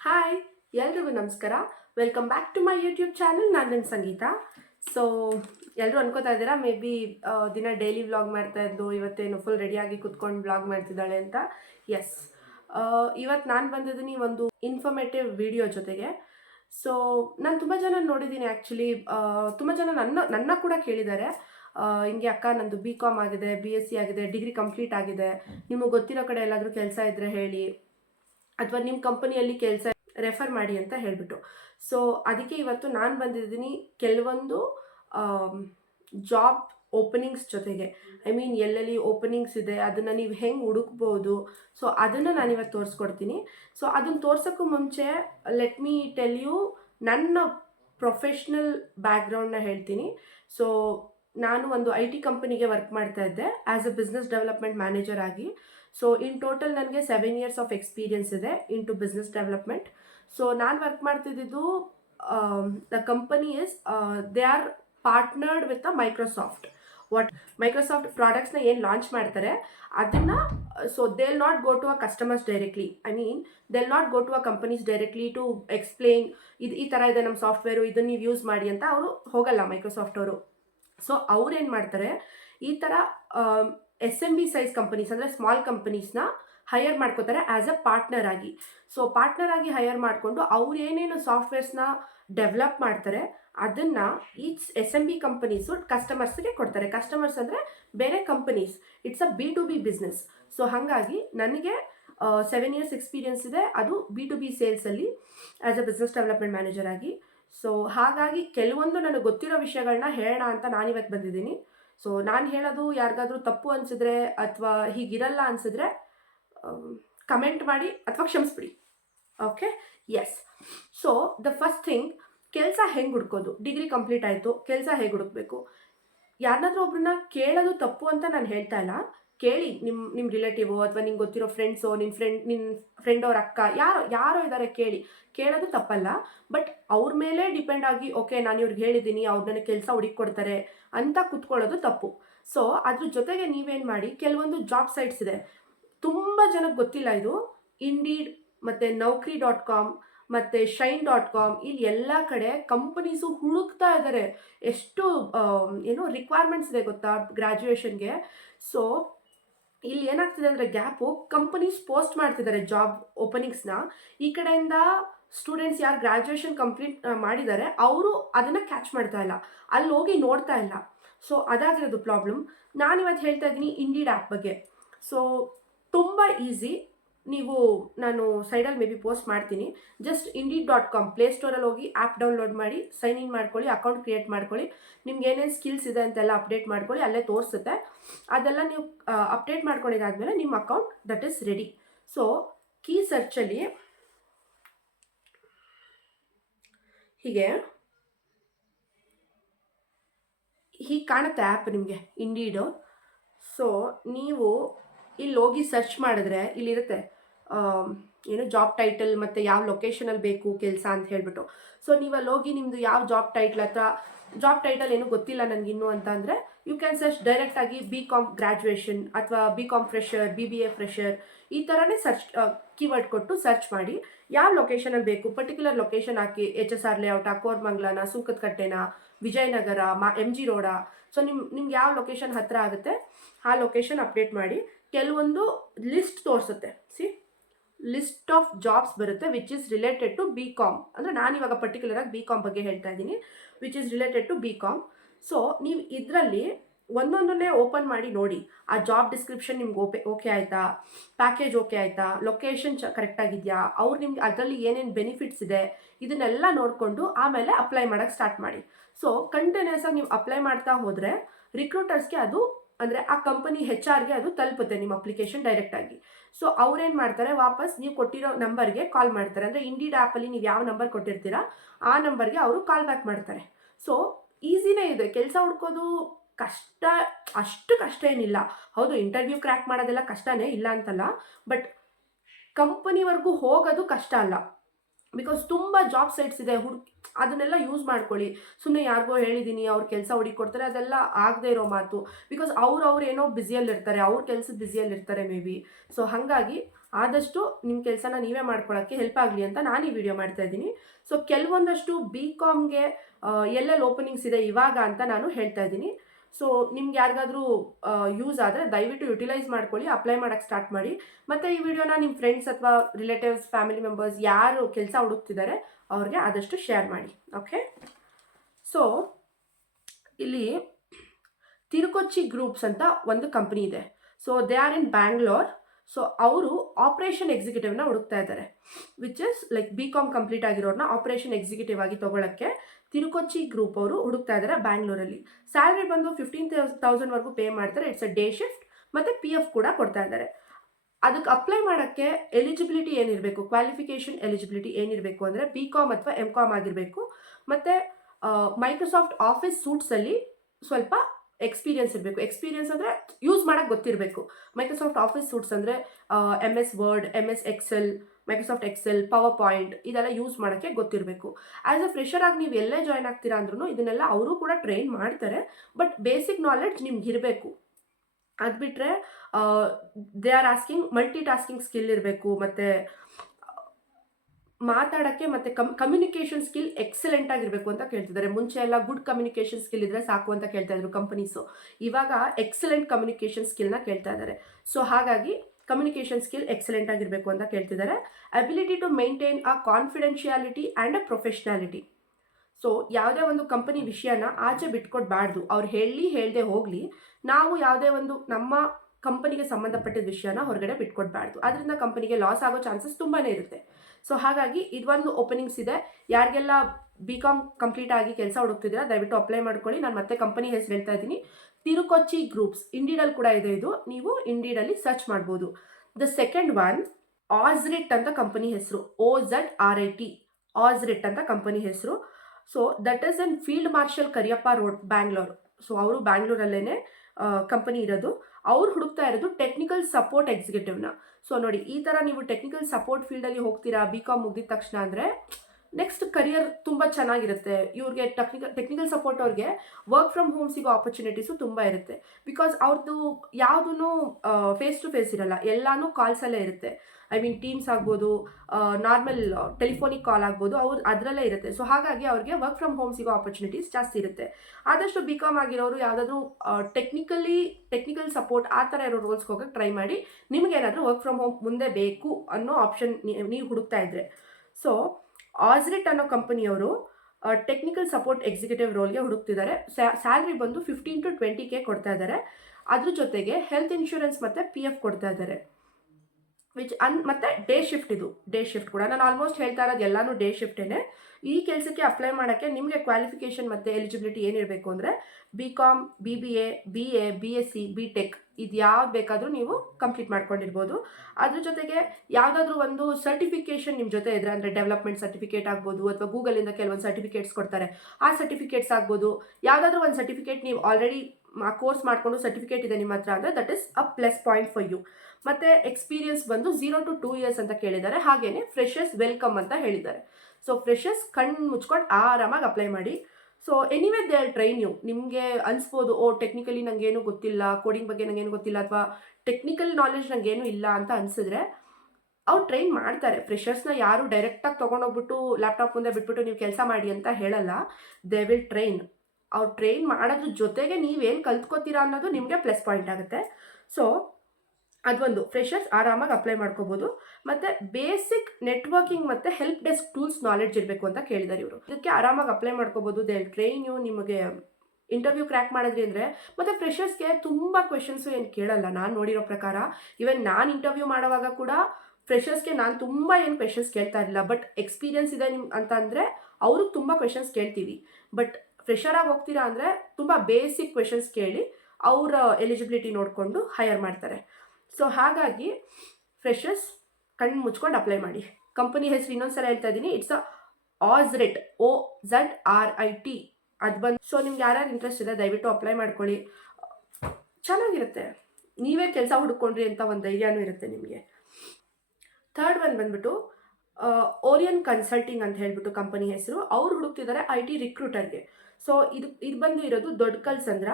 Hi, ಎಲ್ರಿಗೂ ನಮಸ್ಕಾರ. Welcome back to my YouTube channel. ನಾನು ನಿಮ್ಮ ಸಂಗೀತ. ಸೊ ಎಲ್ಲರೂ ಅನ್ಕೋತಾ ಇದ್ದೀರಾ ಮೇ ಬಿ ದಿನ ಡೈಲಿ ವ್ಲಾಗ್ ಮಾಡ್ತಾ ಇದ್ದು ಇವತ್ತೇನು ಫುಲ್ ರೆಡಿಯಾಗಿ ಕುತ್ಕೊಂಡು ವ್ಲಾಗ್ ಮಾಡ್ತಿದ್ದಾಳೆ ಅಂತ. ಎಸ್, ಇವತ್ತು ನಾನು ಬಂದಿದ್ದೀನಿ ಒಂದು ಇನ್ಫಾರ್ಮೇಟಿವ್ ವಿಡಿಯೋ ಜೊತೆಗೆ. ಸೊ ನಾನು ತುಂಬ ಜನ ನೋಡಿದ್ದೀನಿ ಆ್ಯಕ್ಚುಲಿ. ತುಂಬ ಜನ ನನ್ನ ಕೂಡ ಕೇಳಿದ್ದಾರೆ, ಹಿಂಗೆ ಅಕ್ಕ ನಂದು BCom ಆಗಿದೆ, BSc ಆಗಿದೆ, ಡಿಗ್ರಿ ಕಂಪ್ಲೀಟ್ ಆಗಿದೆ, ನಿಮಗೆ ಗೊತ್ತಿರೋ ಕಡೆ ಎಲ್ಲಾದರೂ ಕೆಲಸ ಇದ್ದರೆ ಹೇಳಿ, ಅಥವಾ ನಿಮ್ಮ ಕಂಪನಿಯಲ್ಲಿ ಕೆಲಸ ರೆಫರ್ ಮಾಡಿ ಅಂತ ಹೇಳಿಬಿಟ್ಟು. ಸೊ ಅದಕ್ಕೆ ಇವತ್ತು ನಾನು ಬಂದಿದ್ದೀನಿ ಕೆಲವೊಂದು ಜಾಬ್ ಓಪನಿಂಗ್ಸ್ ಜೊತೆಗೆ. ಐ ಮೀನ್ ಎಲ್ಲೆಲ್ಲಿ ಓಪನಿಂಗ್ಸ್ ಇದೆ ಅದನ್ನು ನೀವು ಹೆಂಗೆ ಹುಡುಕ್ಬೋದು, ಸೊ ಅದನ್ನು ನಾನಿವತ್ತು ತೋರಿಸ್ಕೊಡ್ತೀನಿ. ಸೊ ಅದನ್ನು ತೋರ್ಸೋಕ್ಕೂ ಮುಂಚೆ ಲೆಟ್ ಮೀ ಟೆಲ್ ಯು ನನ್ನ ಪ್ರೊಫೆಷ್ನಲ್ ಬ್ಯಾಕ್ಗ್ರೌಂಡ್ನ ಹೇಳ್ತೀನಿ. ಸೊ ನಾನು ಒಂದು IT ಕಂಪನಿಗೆ ವರ್ಕ್ ಮಾಡ್ತಾ ಇದ್ದೆ as a business development manager ಆಗಿ. ಸೊ ಇನ್ ಟೋಟಲ್ ನನಗೆ 7 years ಆಫ್ ಎಕ್ಸ್ಪೀರಿಯನ್ಸ್ ಇದೆ ಇಂಟು ಬಿಸ್ನೆಸ್ ಡೆವಲಪ್ಮೆಂಟ್. ಸೊ ನಾನು ವರ್ಕ್ ಮಾಡ್ತಿದ್ದು the company is they are partnered with a Microsoft. Microsoft ಪ್ರಾಡಕ್ಟ್ಸ್ನ ಏನು ಲಾಂಚ್ ಮಾಡ್ತಾರೆ ಅದನ್ನು, so they will not go to a customers directly. I mean they will not go to a companies directly to explain ಇದು ಈ ಥರ ಇದೆ ನಮ್ಮ software, ಇದನ್ನು ನೀವು ಯೂಸ್ ಮಾಡಿ ಅಂತ ಅವರು ಹೋಗಲ್ಲ ಮೈಕ್ರೋಸಾಫ್ಟ್ ಅವರು. ಸೊ ಅವ್ರೇನು ಮಾಡ್ತಾರೆ, ಈ ಥರ SMB ಸೈಜ್ ಕಂಪನೀಸ್ ಅಂದರೆ ಸ್ಮಾಲ್ ಕಂಪನೀಸ್ನ ಹೈಯರ್ ಮಾಡ್ಕೋತಾರೆ ಆ್ಯಸ್ ಅ ಪಾರ್ಟ್ನರ್ ಆಗಿ. ಸೊ ಪಾರ್ಟ್ನರ್ ಆಗಿ ಹೈಯರ್ ಮಾಡಿಕೊಂಡು ಅವ್ರು ಏನೇನು ಸಾಫ್ಟ್ವೇರ್ಸ್ನ ಡೆವಲಪ್ ಮಾಡ್ತಾರೆ ಅದನ್ನು ಈ SMB ಕಂಪನೀಸು ಕಸ್ಟಮರ್ಸ್ಗೆ ಕೊಡ್ತಾರೆ. ಕಸ್ಟಮರ್ಸ್ ಅಂದರೆ ಬೇರೆ companies. It's a B2B business. So ಹಾಗಾಗಿ ನನಗೆ 7 years ಎಕ್ಸ್ಪೀರಿಯನ್ಸ್ ಇದೆ, ಅದು B2B ಸೇಲ್ಸಲ್ಲಿ as a business development manager ಆಗಿ. ಸೊ ಹಾಗಾಗಿ ಕೆಲವೊಂದು ನನಗೆ ಗೊತ್ತಿರೋ ವಿಷಯಗಳನ್ನ ಹೇಳೋಣ ಅಂತ ನಾನಿವತ್ತು ಬಂದಿದ್ದೀನಿ. ಸೊ ನಾನು ಹೇಳೋದು ಯಾರಿಗಾದ್ರೂ ತಪ್ಪು ಅನಿಸಿದ್ರೆ ಅಥವಾ ಹೀಗಿರಲ್ಲ ಅನಿಸಿದ್ರೆ ಕಮೆಂಟ್ ಮಾಡಿ ಅಥವಾ ಕ್ಷಮಿಸ್ಬಿಡಿ. Okay, yes. So the first thing, ಕೆಲಸ ಹೆಂಗೆ ಹುಡ್ಕೋದು. ಡಿಗ್ರಿ ಕಂಪ್ಲೀಟ್ ಆಯಿತು, ಕೆಲಸ ಹೇಗೆ ಹುಡುಕ್ಬೇಕು. ಯಾರನ್ನಾದ್ರೂ ಒಬ್ರನ್ನ ಕೇಳೋದು ತಪ್ಪು ಅಂತ ನಾನು ಹೇಳ್ತಾ ಇಲ್ಲ. ಕೇಳಿ, ನಿಮ್ಮ ರಿಲೇಟಿವೋ ಅಥವಾ ನಿಮ್ಗೆ ಗೊತ್ತಿರೋ ಫ್ರೆಂಡ್ಸೋ, ನಿನ್ನ ಫ್ರೆಂಡ್ ಅವ್ರ ಅಕ್ಕ ಯಾರೋ ಇದ್ದಾರೆ, ಕೇಳೋದು ತಪ್ಪಲ್ಲ. ಬಟ್ ಅವ್ರ ಮೇಲೆ ಡಿಪೆಂಡ್ ಆಗಿ ಓಕೆ ನಾನು ಇವ್ರಿಗೆ ಹೇಳಿದ್ದೀನಿ ಅವ್ರು ನನಗೆ ಕೆಲಸ ಹುಡುಕೊಡ್ತಾರೆ ಅಂತ ಕುತ್ಕೊಳ್ಳೋದು ತಪ್ಪು. ಸೊ ಅದ್ರ ಜೊತೆಗೆ ನೀವೇನು ಮಾಡಿ, ಕೆಲವೊಂದು ಜಾಬ್ ಸೈಟ್ಸ್ ಇದೆ, ತುಂಬ ಜನಕ್ಕೆ ಗೊತ್ತಿಲ್ಲ ಇದು. ಇಂಡೀಡ್ ಮತ್ತು Naukri.com ಮತ್ತು Shine.com, ಇಲ್ಲಿ ಎಲ್ಲ ಕಡೆ ಕಂಪನೀಸು ಹುಡುಕ್ತಾ ಇದ್ದಾರೆ. ಎಷ್ಟು ರಿಕ್ವೈರ್ಮೆಂಟ್ಸ್ ಇದೆ ಗೊತ್ತಾ ಗ್ರ್ಯಾಜುಯೇಷನ್ಗೆ. ಸೊ ಇಲ್ಲಿ ಏನಾಗ್ತಿದೆ ಅಂದರೆ ಗ್ಯಾಪು, ಕಂಪನೀಸ್ ಪೋಸ್ಟ್ ಮಾಡ್ತಿದ್ದಾರೆ ಜಾಬ್ ಓಪನಿಂಗ್ಸ್ನ. ಈ ಕಡೆಯಿಂದ ಸ್ಟೂಡೆಂಟ್ಸ್ ಯಾರು ಗ್ರ್ಯಾಜುಯೇಷನ್ ಕಂಪ್ಲೀಟ್ ಮಾಡಿದ್ದಾರೆ ಅವರು ಅದನ್ನು ಕ್ಯಾಚ್ ಮಾಡ್ತಾ ಇಲ್ಲ, ಅಲ್ಲಿ ಹೋಗಿ ನೋಡ್ತಾ ಇಲ್ಲ. ಸೊ ಅದಾಗಿರೋದು ಪ್ರಾಬ್ಲಮ್. ನಾನಿವತ್ತು ಹೇಳ್ತಾ ಇದ್ದೀನಿ ಇಂಡೀಡ್ ಆ್ಯಪ್ ಬಗ್ಗೆ. ಸೊ ತುಂಬ ಈಸಿ. ನಾನು ಸೈಡಲ್ಲಿ ಮೇ ಬಿ ಪೋಸ್ಟ್ ಮಾಡ್ತೀನಿ. ಜಸ್ಟ್ Indeed.com ಪ್ಲೇಸ್ಟೋರಲ್ಲಿ ಹೋಗಿ ಆ್ಯಪ್ ಡೌನ್ಲೋಡ್ ಮಾಡಿ ಸೈನ್ ಇನ್ ಮಾಡ್ಕೊಳ್ಳಿ, ಅಕೌಂಟ್ ಕ್ರಿಯೇಟ್ ಮಾಡ್ಕೊಳ್ಳಿ. ನಿಮ್ಗೆ ಏನೇನು ಸ್ಕಿಲ್ಸ್ ಇದೆ ಅಂತೆಲ್ಲ ಅಪ್ಡೇಟ್ ಮಾಡ್ಕೊಳ್ಳಿ, ಅಲ್ಲೇ ತೋರಿಸುತ್ತೆ. ಅದೆಲ್ಲ ನೀವು ಅಪ್ಡೇಟ್ ಮಾಡ್ಕೊಂಡಿದ್ದಾದಮೇಲೆ ನಿಮ್ಮ account that is ready. So key ಸರ್ಚಲ್ಲಿ ಹೀಗೆ ಕಾಣುತ್ತೆ ಆ್ಯಪ್ ನಿಮಗೆ ಇಂಡೀಡು. ಸೊ ನೀವು ಇಲ್ಲಿ ಹೋಗಿ ಸರ್ಚ್ ಮಾಡಿದ್ರೆ ಇಲ್ಲಿರುತ್ತೆ ಜಾಬ್ ಟೈಟಲ್ ಮತ್ತು ಯಾವ ಲೊಕೇಶನಲ್ಲಿ ಬೇಕು ಕೆಲಸ ಅಂತ ಹೇಳ್ಬಿಟ್ಟು. ಸೊ ನೀವು ಅಲ್ಲಿ ಹೋಗಿ ನಿಮ್ಮದು ಯಾವ ಜಾಬ್ ಟೈಟಲ್ ಅಥವಾ ಜಾಬ್ ಟೈಟಲ್ ಏನೂ ಗೊತ್ತಿಲ್ಲ ನನಗಿನ್ನೂ ಅಂತ ಅಂದರೆ ಯು ಕ್ಯಾನ್ ಸರ್ಚ್ ಡೈರೆಕ್ಟಾಗಿ BCom ಗ್ರ್ಯಾಜುಯೇಷನ್ ಅಥವಾ BCom ಫ್ರೆಷರ್, BBA ಫ್ರೆಷರ್, ಈ ಥರನೇ ಸರ್ಚ್ ಕೀವರ್ಡ್ ಕೊಟ್ಟು ಸರ್ಚ್ ಮಾಡಿ ಯಾವ ಲೊಕೇಶನಲ್ಲಿ ಬೇಕು ಪರ್ಟಿಕ್ಯುಲರ್ ಲೊಕೇಶನ್ ಹಾಕಿ. HSR ಲೇಔಟಾ, ಕೋರಮಂಗ್ಲನ, ಸುಂಕದಕಟ್ಟೆನ, ವಿಜಯನಗರ, MG ರೋಡಾ. ಸೊ ನಿಮ್ಗೆ ಯಾವ ಲೊಕೇಶನ್ ಹತ್ತಿರ ಆಗುತ್ತೆ ಆ ಲೊಕೇಶನ್ ಅಪ್ಡೇಟ್ ಮಾಡಿ. ಕೆಲವೊಂದು ಲಿಸ್ಟ್ ತೋರಿಸುತ್ತೆ, ಲಿಸ್ಟ್ ಆಫ್ ಜಾಬ್ಸ್ ಬರುತ್ತೆ which is related to BCom. ಅಂದರೆ ನಾನಿವಾಗ ಪರ್ಟಿಕ್ಯುಲರಾಗಿ BCom ಬಗ್ಗೆ ಹೇಳ್ತಾ ಇದ್ದೀನಿ, which is related to BCom. So ನೀವು ಇದರಲ್ಲಿ ಒಂದೊಂದನ್ನೇ ಓಪನ್ ಮಾಡಿ ನೋಡಿ. ಆ ಜಾಬ್ ಡಿಸ್ಕ್ರಿಪ್ಷನ್ ನಿಮ್ಗೆ ಓಕೆ ಆಯಿತಾ, ಪ್ಯಾಕೇಜ್ ಓಕೆ ಆಯಿತಾ, ಲೊಕೇಶನ್ ಕರೆಕ್ಟಾಗಿದೆಯಾ, ಅವ್ರು ನಿಮ್ಗೆ ಅದರಲ್ಲಿ ಏನೇನು ಬೆನಿಫಿಟ್ಸ್ ಇದೆ ಇದನ್ನೆಲ್ಲ ನೋಡಿಕೊಂಡು ಆಮೇಲೆ ಅಪ್ಲೈ ಮಾಡೋಕ್ಕೆ ಸ್ಟಾರ್ಟ್ ಮಾಡಿ. ಸೊ ಕಂಟಿನ್ಯೂಸ್ ಆಗಿ ನೀವು ಅಪ್ಲೈ ಮಾಡ್ತಾ ಹೋದರೆ ರಿಕ್ರೂಟರ್ಸ್ಗೆ ಅದು, ಅಂದರೆ ಆ ಕಂಪನಿ HR ಅದು ತಲುಪುತ್ತೆ ನಿಮ್ಮ ಅಪ್ಲಿಕೇಶನ್ ಡೈರೆಕ್ಟಾಗಿ. ಸೊ ಅವ್ರೇನು ಮಾಡ್ತಾರೆ, ವಾಪಸ್ ನೀವು ಕೊಟ್ಟಿರೋ ನಂಬರ್ಗೆ ಕಾಲ್ ಮಾಡ್ತಾರೆ. ಅಂದರೆ ಇಂಡೀಡ್ ಆ್ಯಪಲ್ಲಿ ನೀವು ಯಾವ ನಂಬರ್ ಕೊಟ್ಟಿರ್ತೀರಾ ಆ ನಂಬರ್ಗೆ ಅವರು ಕಾಲ್ ಬ್ಯಾಕ್ ಮಾಡ್ತಾರೆ. ಸೊ ಈಸಿನೇ ಇದೆ ಕೆಲಸ ಹುಡ್ಕೋದು. ಅಷ್ಟು ಕಷ್ಟ ಏನಿಲ್ಲ. ಹೌದು, ಇಂಟರ್ವ್ಯೂ ಕ್ರ್ಯಾಕ್ ಮಾಡೋದೆಲ್ಲ ಕಷ್ಟನೇ, ಇಲ್ಲ ಅಂತಲ್ಲ. ಬಟ್ ಕಂಪನಿವರೆಗೂ ಹೋಗೋದು ಕಷ್ಟ ಅಲ್ಲ. ಬಿಕಾಸ್ ತುಂಬ ಜಾಬ್ ಸೈಟ್ಸ್ ಇದೆ, ಅದನ್ನೆಲ್ಲ ಯೂಸ್ ಮಾಡ್ಕೊಳ್ಳಿ. ಸುಮ್ಮನೆ ಯಾರಿಗೋ ಹೇಳಿದ್ದೀನಿ ಅವ್ರು ಕೆಲಸ ಹುಡುಕೊಡ್ತಾರೆ, ಅದೆಲ್ಲ ಆಗದೆ ಇರೋ ಮಾತು. ಬಿಕಾಸ್ ಅವ್ರು ಏನೋ ಬ್ಯುಸಿಯಲ್ಲಿರ್ತಾರೆ, ಅವ್ರ ಕೆಲಸದ ಬ್ಯುಸಿಯಲ್ಲಿರ್ತಾರೆ ಮೇ ಬಿ. ಸೊ ಹಾಗಾಗಿ ಆದಷ್ಟು ನಿಮ್ಮ ಕೆಲಸನ ನೀವೇ ಮಾಡ್ಕೊಳ್ಳೋಕ್ಕೆ ಹೆಲ್ಪ್ ಆಗಲಿ ಅಂತ ನಾನು ಈ ವಿಡಿಯೋ ಮಾಡ್ತಾ ಇದ್ದೀನಿ. ಸೊ ಕೆಲವೊಂದಷ್ಟು BComಗೆ ಎಲ್ಲೆಲ್ಲಿ ಓಪನಿಂಗ್ಸ್ ಇದೆ ಇವಾಗ ಅಂತ ನಾನು ಹೇಳ್ತಾ ಇದ್ದೀನಿ. ಸೊ ನಿಮ್ಗೆ ಯಾರಿಗಾದ್ರೂ ಯೂಸ್ ಆದರೆ ದಯವಿಟ್ಟು ಯುಟಿಲೈಸ್ ಮಾಡ್ಕೊಳ್ಳಿ, ಅಪ್ಲೈ ಮಾಡೋಕ್ಕೆ ಸ್ಟಾರ್ಟ್ ಮಾಡಿ. ಮತ್ತು ಈ ವಿಡಿಯೋನ ನಿಮ್ಮ ಫ್ರೆಂಡ್ಸ್ ಅಥವಾ ರಿಲೇಟಿವ್ಸ್, ಫ್ಯಾಮಿಲಿ ಮೆಂಬರ್ಸ್ ಯಾರು ಕೆಲಸ ಹುಡುಕ್ತಿದ್ದಾರೆ ಅವ್ರಿಗೆ ಆದಷ್ಟು ಶೇರ್ ಮಾಡಿ. ಓಕೆ, ಸೊ ಇಲ್ಲಿ ತಿರುಕೊಚ್ಚಿ ಗ್ರೂಪ್ಸ್ ಅಂತ ಒಂದು ಕಂಪ್ನಿ ಇದೆ. So they are in Bangalore. So ಅವರು ಆಪರೇಷನ್ ಎಕ್ಸಿಕ್ಯೂಟಿವ್ನ ಹುಡುಕ್ತಾ ಇದ್ದಾರೆ, which is like BCom complete ಆಗಿರೋರನ್ನ ಆಪರೇಷನ್ ಎಕ್ಸಿಕ್ಯೂಟಿವ್ ಆಗಿ ತೊಗೊಳಕ್ಕೆ ತಿರುಕೊಚ್ಚಿ ಗ್ರೂಪ್ ಅವರು ಹುಡುಕ್ತಾ ಇದ್ದಾರೆ ಬ್ಯಾಂಗ್ಳೂರಲ್ಲಿ. ಸ್ಯಾಲ್ರಿ ಬಂದು 15,000ವರೆಗೂ ಪೇ ಮಾಡ್ತಾರೆ. ಇಟ್ಸ್ ಅ ಡೇ ಶಿಫ್ಟ್ ಮತ್ತು PF ಕೂಡ ಕೊಡ್ತಾ ಇದ್ದಾರೆ. ಅದಕ್ಕೆ ಅಪ್ಲೈ ಮಾಡೋಕ್ಕೆ ಎಲಿಜಿಬಿಲಿಟಿ ಏನಿರಬೇಕು, ಕ್ವಾಲಿಫಿಕೇಷನ್ ಎಲಿಜಿಬಿಲಿಟಿ ಏನಿರಬೇಕು ಅಂದರೆ BCom ಅಥವಾ MCom ಆಗಿರಬೇಕು. ಮತ್ತು ಮೈಕ್ರೋಸಾಫ್ಟ್ ಆಫೀಸ್ ಸೂಟ್ಸಲ್ಲಿ ಸ್ವಲ್ಪ ಎಕ್ಸ್ಪೀರಿಯನ್ಸ್ ಇರಬೇಕು. ಎಕ್ಸ್ಪೀರಿಯನ್ಸ್ ಅಂದರೆ ಯೂಸ್ ಮಾಡೋಕ್ಕೆ ಗೊತ್ತಿರಬೇಕು. ಮೈಕ್ರೋಸಾಫ್ಟ್ ಆಫೀಸ್ ಸೂಟ್ಸ್ ಅಂದರೆ MS Word, MS Excel, Microsoft Excel, PowerPoint ಇದೆಲ್ಲ ಯೂಸ್ ಮಾಡೋಕ್ಕೆ ಗೊತ್ತಿರಬೇಕು. ಆ್ಯಸ್ ಅ ಫ್ರೆಷರ್ ಆಗಿ ನೀವು ಎಲ್ಲೇ ಜಾಯ್ನ್ ಆಗ್ತೀರಾ ಅಂದ್ರೂ ಇದನ್ನೆಲ್ಲ ಅವರು ಕೂಡ ಟ್ರೈನ್ ಮಾಡ್ತಾರೆ. ಬಟ್ ಬೇಸಿಕ್ ನಾಲೆಡ್ಜ್ ನಿಮ್ಗೆ ಇರಬೇಕು. ಅದು ಬಿಟ್ಟರೆ they are asking multi tasking skill ಇರಬೇಕು, ಮತ್ತು ಮಾತಾಡೋಕ್ಕೆ ಮತ್ತು ಕಮ್ಯುನಿಕೇಷನ್ ಸ್ಕಿಲ್ ಎಕ್ಸಲೆಂಟ್ ಆಗಿರಬೇಕು ಅಂತ ಕೇಳ್ತಿದ್ದಾರೆ. ಮುಂಚೆ ಎಲ್ಲ ಗುಡ್ ಕಮ್ಯುನಿಕೇಷನ್ ಸ್ಕಿಲ್ ಇದ್ದರೆ ಸಾಕು ಅಂತ ಕೇಳ್ತಾ ಇದ್ರು ಕಂಪನೀಸು. ಇವಾಗ ಎಕ್ಸಲೆಂಟ್ ಕಮ್ಯುನಿಕೇಷನ್ ಸ್ಕಿಲ್ನ ಕೇಳ್ತಾ ಇದ್ದಾರೆ. ಸೊ ಹಾಗಾಗಿ ಕಮ್ಯುನಿಕೇಷನ್ ಸ್ಕಿಲ್ ಎಕ್ಸಲೆಂಟ್ ಆಗಿರಬೇಕು ಅಂತ ಕೇಳ್ತಿದ್ದಾರೆ. Ability to maintain a confidentiality and a professionality. So ಯಾವುದೇ ಒಂದು ಕಂಪನಿ ವಿಷಯನ ಆಚೆ ಬಿಟ್ಕೊಡ್ಬಾರ್ದು. ಅವ್ರು ಹೇಳದೆ ಹೋಗಲಿ, ನಾವು ಯಾವುದೇ ಒಂದು ನಮ್ಮ ಕಂಪನಿಗೆ ಸಂಬಂಧಪಟ್ಟಿದ್ದ ವಿಷಯನ ಹೊರಗಡೆ ಬಿಟ್ಕೊಡ್ಬಾರ್ದು. ಅದರಿಂದ ಕಂಪನಿಗೆ ಲಾಸ್ ಆಗೋ ಚಾನ್ಸಸ್ ತುಂಬಾ ಇರುತ್ತೆ. ಸೊ ಹಾಗಾಗಿ ಇದೊಂದು ಓಪನಿಂಗ್ಸ್ ಇದೆ. ಯಾರಿಗೆಲ್ಲ BCom ಕಂಪ್ಲೀಟ್ ಆಗಿ ಕೆಲಸ ಹುಡುಕ್ತಿದ್ದೀರಾ ದಯವಿಟ್ಟು ಅಪ್ಲೈ ಮಾಡ್ಕೊಳ್ಳಿ. ನಾನು ಮತ್ತೆ ಕಂಪನಿ ಹೆಸರು ಹೇಳ್ತಾ ಇದ್ದೀನಿ, ತಿರುಕೊಚ್ಚಿ ಗ್ರೂಪ್ಸ್. ಇಂಡೀಡಲ್ಲಿ ಕೂಡ ಇದೆ ಇದು, ನೀವು ಇಂಡೀಡಲ್ಲಿ ಸರ್ಚ್ ಮಾಡ್ಬೋದು. ದ ಸೆಕೆಂಡ್ ಒನ್ ಆಸ್ರಿಟ್ ಅಂತ ಕಂಪನಿ ಹೆಸರು, OZRIT, ಆಸ್ರಿಟ್ ಅಂತ ಕಂಪನಿ ಹೆಸರು. So that is in field marshal Cariappa road, Bangalore. So ಅವರು ಬ್ಯಾಂಗ್ಳೂರಲ್ಲೇ ಕಂಪನಿ ಇರೋದು. ಅವ್ರು ಹುಡುಕ್ತಾ ಇರೋದು ಟೆಕ್ನಿಕಲ್ ಸಪೋರ್ಟ್ ಎಕ್ಸಿಕ್ಯೂಟಿವ್ನ. ಸೊ ನೋಡಿ, ಈ ಥರ ನೀವು ಟೆಕ್ನಿಕಲ್ ಸಪೋರ್ಟ್ ಫೀಲ್ಡಲ್ಲಿ ಹೋಗ್ತೀರಾ BCom ಮುಗಿದ ತಕ್ಷಣ ಅಂದರೆ ನೆಕ್ಸ್ಟ್ ಕರಿಯರ್ ತುಂಬ ಚೆನ್ನಾಗಿರುತ್ತೆ. ಇವ್ರಿಗೆ ಟೆಕ್ನಿಕಲ್ ಸಪೋರ್ಟ್ ಅವ್ರಿಗೆ ವರ್ಕ್ ಫ್ರಮ್ ಹೋಮ್ ಸಿಗೋ ಆಪರ್ಚುನಿಟೀಸು ತುಂಬ ಇರುತ್ತೆ. ಬಿಕಾಸ್ ಅವ್ರದ್ದು ಯಾವುದೂ ಫೇಸ್ ಟು ಫೇಸ್ ಇರಲ್ಲ, ಎಲ್ಲನೂ ಕಾಲ್ಸಲ್ಲೇ ಇರುತ್ತೆ. ಐ ಮೀನ್ ಟೀಮ್ಸ್ ಆಗ್ಬೋದು, ನಾರ್ಮಲ್ ಟೆಲಿಫೋನಿಕ್ ಕಾಲ್ ಆಗ್ಬೋದು, ಅವ್ರು ಅದರಲ್ಲೇ ಇರುತ್ತೆ. ಸೊ ಹಾಗಾಗಿ ಅವ್ರಿಗೆ ವರ್ಕ್ ಫ್ರಮ್ ಹೋಮ್ ಸಿಗೋ ಆಪರ್ಚುನಿಟೀಸ್ ಜಾಸ್ತಿ ಇರುತ್ತೆ. ಆದಷ್ಟು BCom ಆಗಿರೋರು ಯಾವುದಾದ್ರೂ ಟೆಕ್ನಿಕಲ್ ಸಪೋರ್ಟ್ ಆ ಥರ ಇರೋ ರೋಲ್ಸ್ಗೆ ಹೋಗೋಕ್ಕೆ ಟ್ರೈ ಮಾಡಿ. ನಿಮಗೇನಾದರೂ ವರ್ಕ್ ಫ್ರಮ್ ಹೋಮ್ ಮುಂದೆ ಬೇಕು ಅನ್ನೋ ಆಪ್ಷನ್ ನೀವು ಹುಡುಕ್ತಾ ಇದ್ರೆ. ಸೊ ಆಸ್ರಿಟ್ ಅನ್ನೋ ಕಂಪನಿಯವರು ಟೆಕ್ನಿಕಲ್ ಸಪೋರ್ಟ್ ಎಕ್ಸಿಕ್ಯೂಟಿವ್ ರೋಲ್ಗೆ ಹುಡುಕ್ತಿದ್ದಾರೆ. ಸ್ಯಾಲ್ರಿ ಬಂದು 15 to 20K ಕೊಡ್ತಾ ಇದ್ದಾರೆ. ಅದ್ರ ಜೊತೆಗೆ ಹೆಲ್ತ್ ಇನ್ಶೂರೆನ್ಸ್ ಮತ್ತು PF ಕೊಡ್ತಾ ಇದ್ದಾರೆ. ಮತ್ತು ಡೇ ಶಿಫ್ಟ್, ಇದು ಡೇ ಶಿಫ್ಟ್ ಕೂಡ. ನಾನು ಆಲ್ಮೋಸ್ಟ್ ಹೇಳ್ತಾ ಇರೋದು ಎಲ್ಲನೂ ಡೇ ಶಿಫ್ಟೇನೆ. ಈ ಕೆಲಸಕ್ಕೆ ಅಪ್ಲೈ ಮಾಡೋಕ್ಕೆ ನಿಮಗೆ ಕ್ವಾಲಿಫಿಕೇಷನ್ ಮತ್ತು ಎಲಿಜಿಬಿಲಿಟಿ ಏನಿರಬೇಕು ಅಂದರೆ BCom, BBA, BA, BSc, BTech ಇದು ಯಾವ್ದು ಬೇಕಾದರೂ ನೀವು ಕಂಪ್ಲೀಟ್ ಮಾಡ್ಕೊಂಡಿರ್ಬೋದು. ಅದ್ರ ಜೊತೆಗೆ ಯಾವುದಾದ್ರೂ ಒಂದು ಸರ್ಟಿಫಿಕೇಷನ್ ನಿಮ್ಮ ಜೊತೆ ಇದ್ದರೆ, ಅಂದರೆ ಡೆವಲಪ್ಮೆಂಟ್ ಸರ್ಟಿಫಿಕೇಟ್ ಆಗ್ಬೋದು, ಅಥವಾ ಗೂಗಲಿಂದ ಕೆಲವೊಂದು ಸರ್ಟಿಫಿಕೇಟ್ಸ್ ಕೊಡ್ತಾರೆ, ಆ ಸರ್ಟಿಫಿಕೇಟ್ಸ್ ಆಗ್ಬೋದು. ಯಾವುದಾದ್ರೂ ಒಂದು ಸರ್ಟಿಫಿಕೇಟ್ ನೀವು ಆಲ್ರೆಡಿ ಕೋರ್ಸ್ ಮಾಡಿಕೊಂಡು ಸರ್ಟಿಫಿಕೇಟ್ ಇದೆ ನಿಮ್ಮ ಹತ್ರ ಅಂದರೆ that is a plus point for you. ಮತ್ತು ಎಕ್ಸ್ಪೀರಿಯನ್ಸ್ ಬಂದು 0 to 2 years ಅಂತ ಕೇಳಿದ್ದಾರೆ. ಹಾಗೆಯೇ ಫ್ರೆಷರ್ಸ್ ವೆಲ್ಕಮ್ ಅಂತ ಹೇಳಿದ್ದಾರೆ. ಸೊ ಫ್ರೆಷರ್ಸ್ ಕಣ್ಣು ಮುಚ್ಕೊಂಡು ಆರಾಮಾಗಿ ಅಪ್ಲೈ ಮಾಡಿ. So anyway they are train you. ನಿಮಗೆ ಅನಿಸ್ಬೋದು, ಟೆಕ್ನಿಕಲಿ ನನಗೇನು ಗೊತ್ತಿಲ್ಲ, ಕೋಡಿಂಗ್ ಬಗ್ಗೆ ನನಗೇನು ಗೊತ್ತಿಲ್ಲ, ಅಥವಾ ಟೆಕ್ನಿಕಲ್ ನಾಲೆಜ್ ನನಗೇನು ಇಲ್ಲ ಅಂತ ಅನಿಸಿದ್ರೆ ಅವ್ರು ಟ್ರೈನ್ ಮಾಡ್ತಾರೆ. ಫ್ರೆಷರ್ಸ್ನ ಯಾರು ಡೈರೆಕ್ಟಾಗಿ ತೊಗೊಂಡೋಗ್ಬಿಟ್ಟು ಲ್ಯಾಪ್ಟಾಪ್ ಮುಂದೆ ಬಿಟ್ಬಿಟ್ಟು ನೀವು ಕೆಲಸ ಮಾಡಿ ಅಂತ ಹೇಳಲ್ಲ. They will train. ಅವ್ರು ಟ್ರೈನ್ ಮಾಡೋದ್ರ ಜೊತೆಗೆ ನೀವೇನು ಕಲ್ತ್ಕೋತೀರಾ ಅನ್ನೋದು ನಿಮಗೆ ಪ್ಲಸ್ ಪಾಯಿಂಟ್ ಆಗುತ್ತೆ. ಸೊ ಅದೊಂದು ಫ್ರೆಷರ್ಸ್ ಆರಾಮಾಗಿ ಅಪ್ಲೈ ಮಾಡ್ಕೋಬೋದು. ಮತ್ತು ಬೇಸಿಕ್ ನೆಟ್ವರ್ಕಿಂಗ್ ಮತ್ತು ಹೆಲ್ಪ್ ಡೆಸ್ಕ್ ಟೂಲ್ಸ್ ನಾಲೆಡ್ಜ್ ಇರಬೇಕು ಅಂತ ಕೇಳಿದ್ದಾರೆ ಇವರು. ಇದಕ್ಕೆ ಆರಾಮಾಗಿ ಅಪ್ಲೈ ಮಾಡ್ಕೋಬೋದು. They train you. ನಿಮಗೆ ಇಂಟರ್ವ್ಯೂ ಕ್ರ್ಯಾಕ್ ಮಾಡಿದ್ರಿ ಅಂದರೆ, ಮತ್ತು ಫ್ರೆಷರ್ಸ್ಗೆ ತುಂಬ ಕ್ವೆಶನ್ಸು ಏನು ಕೇಳಲ್ಲ ನಾನು ನೋಡಿರೋ ಪ್ರಕಾರ. ಇವನ್ ನಾನು ಇಂಟರ್ವ್ಯೂ ಮಾಡೋವಾಗ ಕೂಡ ಫ್ರೆಷರ್ಸ್ಗೆ ನಾನು ತುಂಬ ಏನು ಕ್ವೆಶನ್ಸ್ ಕೇಳ್ತಾ ಇರಲಿಲ್ಲ. ಬಟ್ ಎಕ್ಸ್ಪೀರಿಯನ್ಸ್ ಇದೆ ನಿಮ್ಮ ಅಂತ ಅಂದರೆ ಅವ್ರಿಗೆ ತುಂಬ ಕ್ವೆಶನ್ಸ್ ಕೇಳ್ತೀವಿ. ಬಟ್ ಫ್ರೆಷರಾಗಿ ಹೋಗ್ತೀರಾ ಅಂದರೆ ತುಂಬ ಬೇಸಿಕ್ ಕ್ವೆಶನ್ಸ್ ಕೇಳಿ ಅವರ ಎಲಿಜಿಬಿಲಿಟಿ ನೋಡಿಕೊಂಡು ಹೈಯರ್ ಮಾಡ್ತಾರೆ. ಸೊ ಹಾಗಾಗಿ ಫ್ರೆಷರ್ಸ್ ಕಣ್ಣು ಮುಚ್ಕೊಂಡು ಅಪ್ಲೈ ಮಾಡಿ. ಕಂಪನಿ ಹೆಸರು ಇನ್ನೊಂದ್ಸಲ ಹೇಳ್ತಾ ಇದ್ದೀನಿ, ಇಟ್ಸ್ ಆಸ್ರಿಟ್, OZRIT. ಅದು ಬಂದು. ಸೊ ನಿಮ್ಗೆ ಯಾರ್ಯಾರು ಇಂಟ್ರೆಸ್ಟ್ ಇದೆ ದಯವಿಟ್ಟು ಅಪ್ಲೈ ಮಾಡ್ಕೊಳ್ಳಿ. ಚೆನ್ನಾಗಿರುತ್ತೆ, ನೀವೇ ಕೆಲಸ ಹುಡ್ಕೊಂಡ್ರಿ ಅಂತ ಒಂದು ಧೈರ್ಯನೂ ಇರುತ್ತೆ ನಿಮಗೆ. ಥರ್ಡ್ ಒನ್ ಬಂದ್ಬಿಟ್ಟು ಓರಿಯನ್ ಕನ್ಸಲ್ಟಿಂಗ್ ಅಂತ ಹೇಳ್ಬಿಟ್ಟು ಕಂಪನಿ ಹೆಸರು. ಅವ್ರು ಹುಡುಕ್ತಿದ್ದಾರೆ IT ರಿಕ್ರೂಟರ್ಗೆ. ಸೊ ಇದು ಬಂದು ಇರೋದು ದೊಡ್ಡ ಕಲ್ಸಂದ್ರ,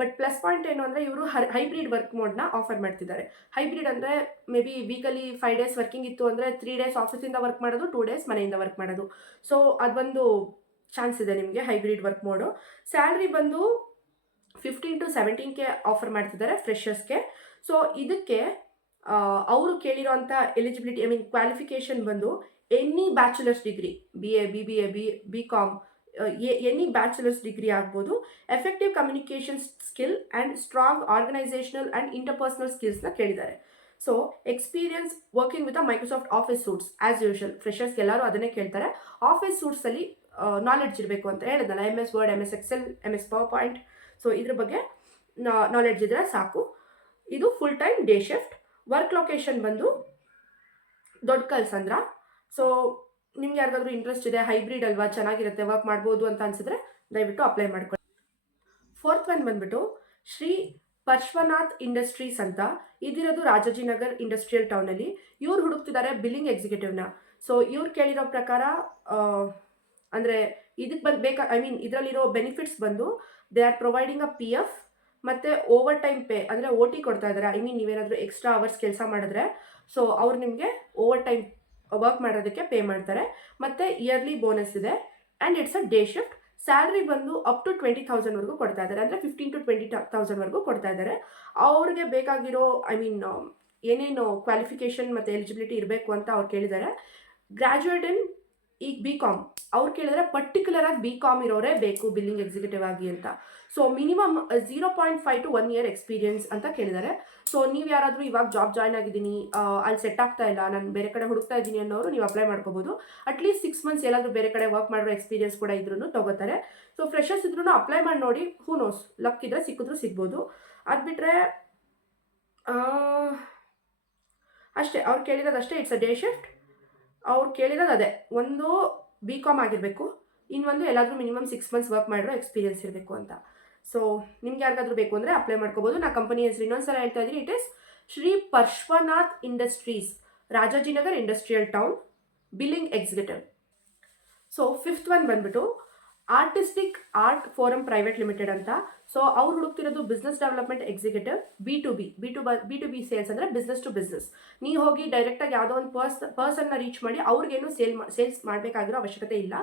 ಬಟ್ ಪ್ಲಸ್ ಪಾಯಿಂಟ್ ಏನು ಅಂದರೆ ಇವರು ಹೈಬ್ರಿಡ್ ವರ್ಕ್ ಮೋಡ್ನ ಆಫರ್ ಮಾಡ್ತಿದ್ದಾರೆ. ಹೈಬ್ರಿಡ್ ಅಂದರೆ may be weekly 5 days working ಇತ್ತು ಅಂದರೆ 3 days ಆಫೀಸಿಂದ ವರ್ಕ್ ಮಾಡೋದು, 2 days ಮನೆಯಿಂದ ವರ್ಕ್ ಮಾಡೋದು. ಸೊ ಅದೊಂದು ಚಾನ್ಸ್ ಇದೆ ನಿಮಗೆ ಹೈಬ್ರಿಡ್ ವರ್ಕ್ ಮೋಡು. ಸ್ಯಾಲ್ರಿ ಬಂದು 15 to 17K ಆಫರ್ ಮಾಡ್ತಿದ್ದಾರೆ ಫ್ರೆಷರ್ಸ್ಗೆ. ಸೊ ಇದಕ್ಕೆ ಅವರು ಕೇಳಿರೋಂಥ ಎಲಿಜಿಬಿಲಿಟಿ ಕ್ವಾಲಿಫಿಕೇಷನ್ ಬಂದು any bachelors degree, BA, BBA, BCom, any bachelors degree ಆಗ್ಬೋದು. Effective communication skill and strong organisational and interpersonal ಸ್ಕಿಲ್ಸ್ನ ಕೇಳಿದ್ದಾರೆ. So experience working with Microsoft Office suites as usual, ಫ್ರೆಷರ್ಸ್ಗೆ ಎಲ್ಲರೂ ಅದನ್ನೇ ಕೇಳ್ತಾರೆ. ಆಫೀಸ್ ಸೂಟ್ಸಲ್ಲಿ ನಾಲೆಡ್ಜ್ ಇರಬೇಕು ಅಂತ ಹೇಳಿದ್ನಲ್ಲ, MS Word, MS Excel, MS PowerPoint. So ಇದ್ರ ಬಗ್ಗೆ ನಾಲೆಡ್ಜ್ ಇದ್ರೆ ಸಾಕು. ಇದು full time day shift. Work location ಬಂದು ದೊಡ್ಡ ಕಲ್ಸಂದ್ರ. ಸೊ ನಿಮ್ಗೆ ಯಾರಿಗಾದ್ರೂ ಇಂಟ್ರೆಸ್ಟ್ ಇದೆ, ಹೈಬ್ರಿಡ್ ಅಲ್ವಾ, ಚೆನ್ನಾಗಿರುತ್ತೆ, ವರ್ಕ್ ಮಾಡ್ಬೋದು ಅಂತ ಅನ್ಸಿದ್ರೆ ದಯವಿಟ್ಟು ಅಪ್ಲೈ ಮಾಡ್ಕೊಳ್ಳಿ. 4th one ಬಂದ್ಬಿಟ್ಟು ಶ್ರೀ ಪರ್ಶ್ವನಾಥ್ ಇಂಡಸ್ಟ್ರೀಸ್ ಅಂತ, ಇದಿರೋದು ರಾಜಾಜಿನಗರ್ ಇಂಡಸ್ಟ್ರಿಯಲ್ ಟೌನಲ್ಲಿ. ಇವ್ರು ಹುಡುಕ್ತಿದ್ದಾರೆ ಬಿಲ್ಲಿಂಗ್ ಎಕ್ಸಿಕ್ಯೂಟಿವ್ನ. ಸೊ ಇವ್ರು ಕೇಳಿರೋ ಪ್ರಕಾರ ಅಂದರೆ ಇದಕ್ಕೆ ಇದರಲ್ಲಿರೋ ಬೆನಿಫಿಟ್ಸ್ ಬಂದು they are providing a PF ಮತ್ತು ಓವರ್ ಟೈಮ್ ಪೇ, ಅಂದರೆ OT ಕೊಡ್ತಾ ಇದ್ದಾರೆ. ನೀವೇನಾದರೂ ಎಕ್ಸ್ಟ್ರಾ ಅವರ್ಸ್ ಕೆಲಸ ಮಾಡಿದ್ರೆ ಸೊ ಅವ್ರು ನಿಮಗೆ ಓವರ್ ಟೈಮ್ ವರ್ಕ್ ಮಾಡೋದಕ್ಕೆ ಪೇ ಮಾಡ್ತಾರೆ. ಮತ್ತು ಇಯರ್ಲಿ ಬೋನಸ್ ಇದೆ and it's a day shift. Salary ಬಂದು ಅಪ್ ಟು 20,000ವರೆಗೂ ಕೊಡ್ತಾ ಇದ್ದಾರೆ, ಅಂದರೆ 15 to 20,000ವರೆಗೂ ಕೊಡ್ತಾ ಇದ್ದಾರೆ. ಅವ್ರಿಗೆ ಬೇಕಾಗಿರೋ ಏನೇನು ಕ್ವಾಲಿಫಿಕೇಷನ್ ಮತ್ತು ಎಲಿಜಿಬಿಲಿಟಿ ಇರಬೇಕು ಅಂತ ಅವ್ರು ಕೇಳಿದ್ದಾರೆ. ಗ್ರ್ಯಾಜುಯೇಟ್ ಇನ್ ಈಗ BCom ಅವ್ರು ಕೇಳಿದ್ರೆ ಪರ್ಟಿಕ್ಯುಲರ್ ಆಗಿ BCom ಇರೋರೇ ಬೇಕು ಬಿಲ್ಲಿಂಗ್ ಎಕ್ಸಿಕ್ಯೂಟಿವ್ ಆಗಿ ಅಂತ. So minimum 0.5 to 1 year experience ಅಂತ ಕೇಳಿದ್ದಾರೆ. ಸೊ ನೀವು ಯಾರಾದರೂ ಇವಾಗ ಜಾಬ್ ಜಾಯ್ನ್ ಆಗಿದ್ದೀನಿ, ಅಲ್ಲಿ ಸೆಟ್ ಆಗ್ತಾ ಇಲ್ಲ, ನಾನು ಬೇರೆ ಕಡೆ ಹುಡುಕ್ತಾ ಇದ್ದೀನಿ ಅನ್ನೋರು ನೀವು ಅಪ್ಲೈ ಮಾಡ್ಕೋಬೋದು. ಅಟ್ಲೀಸ್ಟ್ 6 months ಎಲ್ಲಾದರೂ ಬೇರೆ ಕಡೆ ವರ್ಕ್ ಮಾಡೋ ಎಕ್ಸ್ಪೀರಿಯನ್ಸ್ ಕೂಡ ಇದ್ರೂ ತಗೋತಾರೆ. ಸೊ ಫ್ರೆಷರ್ಸ್ ಇದ್ರೂ ಅಪ್ಲೈ ಮಾಡಿ ನೋಡಿ, ಹೂ ನೋಸ್, ಲಕ್ ಇದ್ರೆ ಸಿಕ್ಕಿದ್ರೂ ಸಿಗ್ಬೋದು. ಅದು ಬಿಟ್ಟರೆ ಅಷ್ಟೇ ಅವ್ರು ಕೇಳಿರೋದು ಅಷ್ಟೇ. It's a day shift. ಅವ್ರು ಕೇಳಿರೋದು ಅದೇ, ಒಂದು BCom ಆಗಿರಬೇಕು, ಇನ್ನೊಂದು ಎಲ್ಲಾದರೂ ಮಿನಿಮಮ್ 6 months ವರ್ಕ್ ಮಾಡಿರೋ ಎಕ್ಸ್ಪೀರಿಯನ್ಸ್ ಇರಬೇಕು ಅಂತ. ಸೊ ನಿಮ್ಗೆ ಯಾರಿಗಾದ್ರೂ ಬೇಕು ಅಂದರೆ ಅಪ್ಲೈ ಮಾಡ್ಕೋಬೋದು. ನಾ ಕಂಪನಿ ಹೆಸರು ಇನ್ನೊಂದ್ಸಲ ಹೇಳ್ತಾ ಇದ್ದೀನಿ, it is Shri Parshwanath industries, Rajajinagar industrial town, billing executive. So 5th one ಬಂದ್ಬಿಟ್ಟು artistic art forum private limited ಅಂತ. ಸೊ ಅವ್ರು ಹುಡುಕ್ತಿರೋದು business development executive, B2B sales, ಅಂದರೆ ಬಿಸ್ನೆಸ್ ಟು ಬಿಸ್ನೆಸ್. ನೀವು ಹೋಗಿ ಡೈರೆಕ್ಟಾಗಿ ಯಾವುದೋ ಒಂದು ಪರ್ಸನ್ನ ರೀಚ್ ಮಾಡಿ ಅವ್ರಿಗೇನು ಸೇಲ್ಸ್ ಮಾಡಬೇಕಾಗಿರೋ ಅವಶ್ಯಕತೆ ಇಲ್ಲ.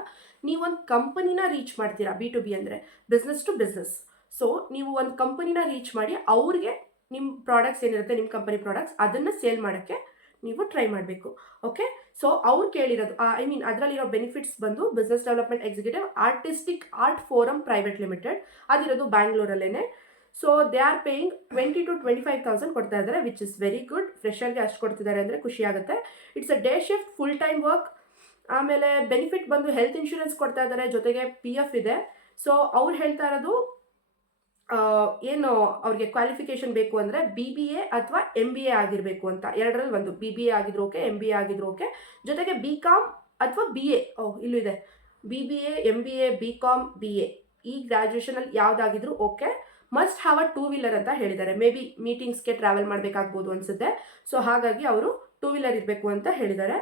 ನೀವೊಂದು ಕಂಪನಿನ ರೀಚ್ ಮಾಡ್ತೀರಾ. B2B ಅಂದರೆ ಬಿಸ್ನೆಸ್ ಟು ಬಿಸ್ನೆಸ್. ಸೊ ನೀವು ಒಂದು ಕಂಪನಿನ ರೀಚ್ ಮಾಡಿ ಅವ್ರಿಗೆ ನಿಮ್ಮ ಪ್ರಾಡಕ್ಟ್ಸ್ ಏನಿರುತ್ತೆ, ನಿಮ್ಮ ಕಂಪನಿ ಪ್ರಾಡಕ್ಟ್ಸ್, ಅದನ್ನು ಸೇಲ್ ಮಾಡೋಕ್ಕೆ ನೀವು ಟ್ರೈ ಮಾಡಬೇಕು. ಓಕೆ, ಸೊ ಅವ್ರು ಕೇಳಿರೋದು ಅದರಲ್ಲಿರೋ ಬೆನಿಫಿಟ್ಸ್ ಬಂದು business development executive, artistic art forum private limited, ಅದಿರೋದು ಬ್ಯಾಂಗ್ಳೂರಲ್ಲೇ. So they are paying 20 to 25,000 ಕೊಡ್ತಾ ಇದ್ದಾರೆ, ವಿಚ್ ಇಸ್ ವೆರಿ ಗುಡ್. ಫ್ರೆಷರ್ಗೆ ಅಷ್ಟು ಕೊಡ್ತಿದ್ದಾರೆ ಅಂದರೆ ಖುಷಿ ಆಗುತ್ತೆ. It's a day shift, full time work. ಆಮೇಲೆ ಬೆನಿಫಿಟ್ ಬಂದು ಹೆಲ್ತ್ ಇನ್ಶೂರೆನ್ಸ್ ಕೊಡ್ತಾ ಇದ್ದಾರೆ, ಜೊತೆಗೆ PF ಇದೆ. ಸೊ ಅವ್ರು ಹೇಳ್ತಾ ಇರೋದು ಏನು ಅವ್ರಿಗೆ ಕ್ವಾಲಿಫಿಕೇಷನ್ ಬೇಕು ಅಂದರೆ BBA ಅಥವಾ MBA ಆಗಿರಬೇಕು ಅಂತ. ಎರಡರಲ್ಲಿ ಒಂದು, BBA ಆಗಿದ್ರು ಓಕೆ, MBA ಆಗಿದ್ರು ಓಕೆ, ಜೊತೆಗೆ BCom ಅಥವಾ BA. ಇಲ್ಲೂ ಇದೆ, BBA, MBA, BCom, BA. ಈ ಗ್ರ್ಯಾಜುಯೇಷನಲ್ಲಿ ಯಾವುದಾಗಿದ್ರು okay. Must have a 2-wheeler ಅಂತ ಹೇಳಿದ್ದಾರೆ. ಮೇ ಬಿ ಮೀಟಿಂಗ್ಸ್ಗೆ ಟ್ರಾವೆಲ್ ಮಾಡಬೇಕಾಗ್ಬೋದು ಅನಿಸುತ್ತೆ. ಸೊ ಹಾಗಾಗಿ ಅವರು 2-wheeler ಇರಬೇಕು ಅಂತ ಹೇಳಿದ್ದಾರೆ.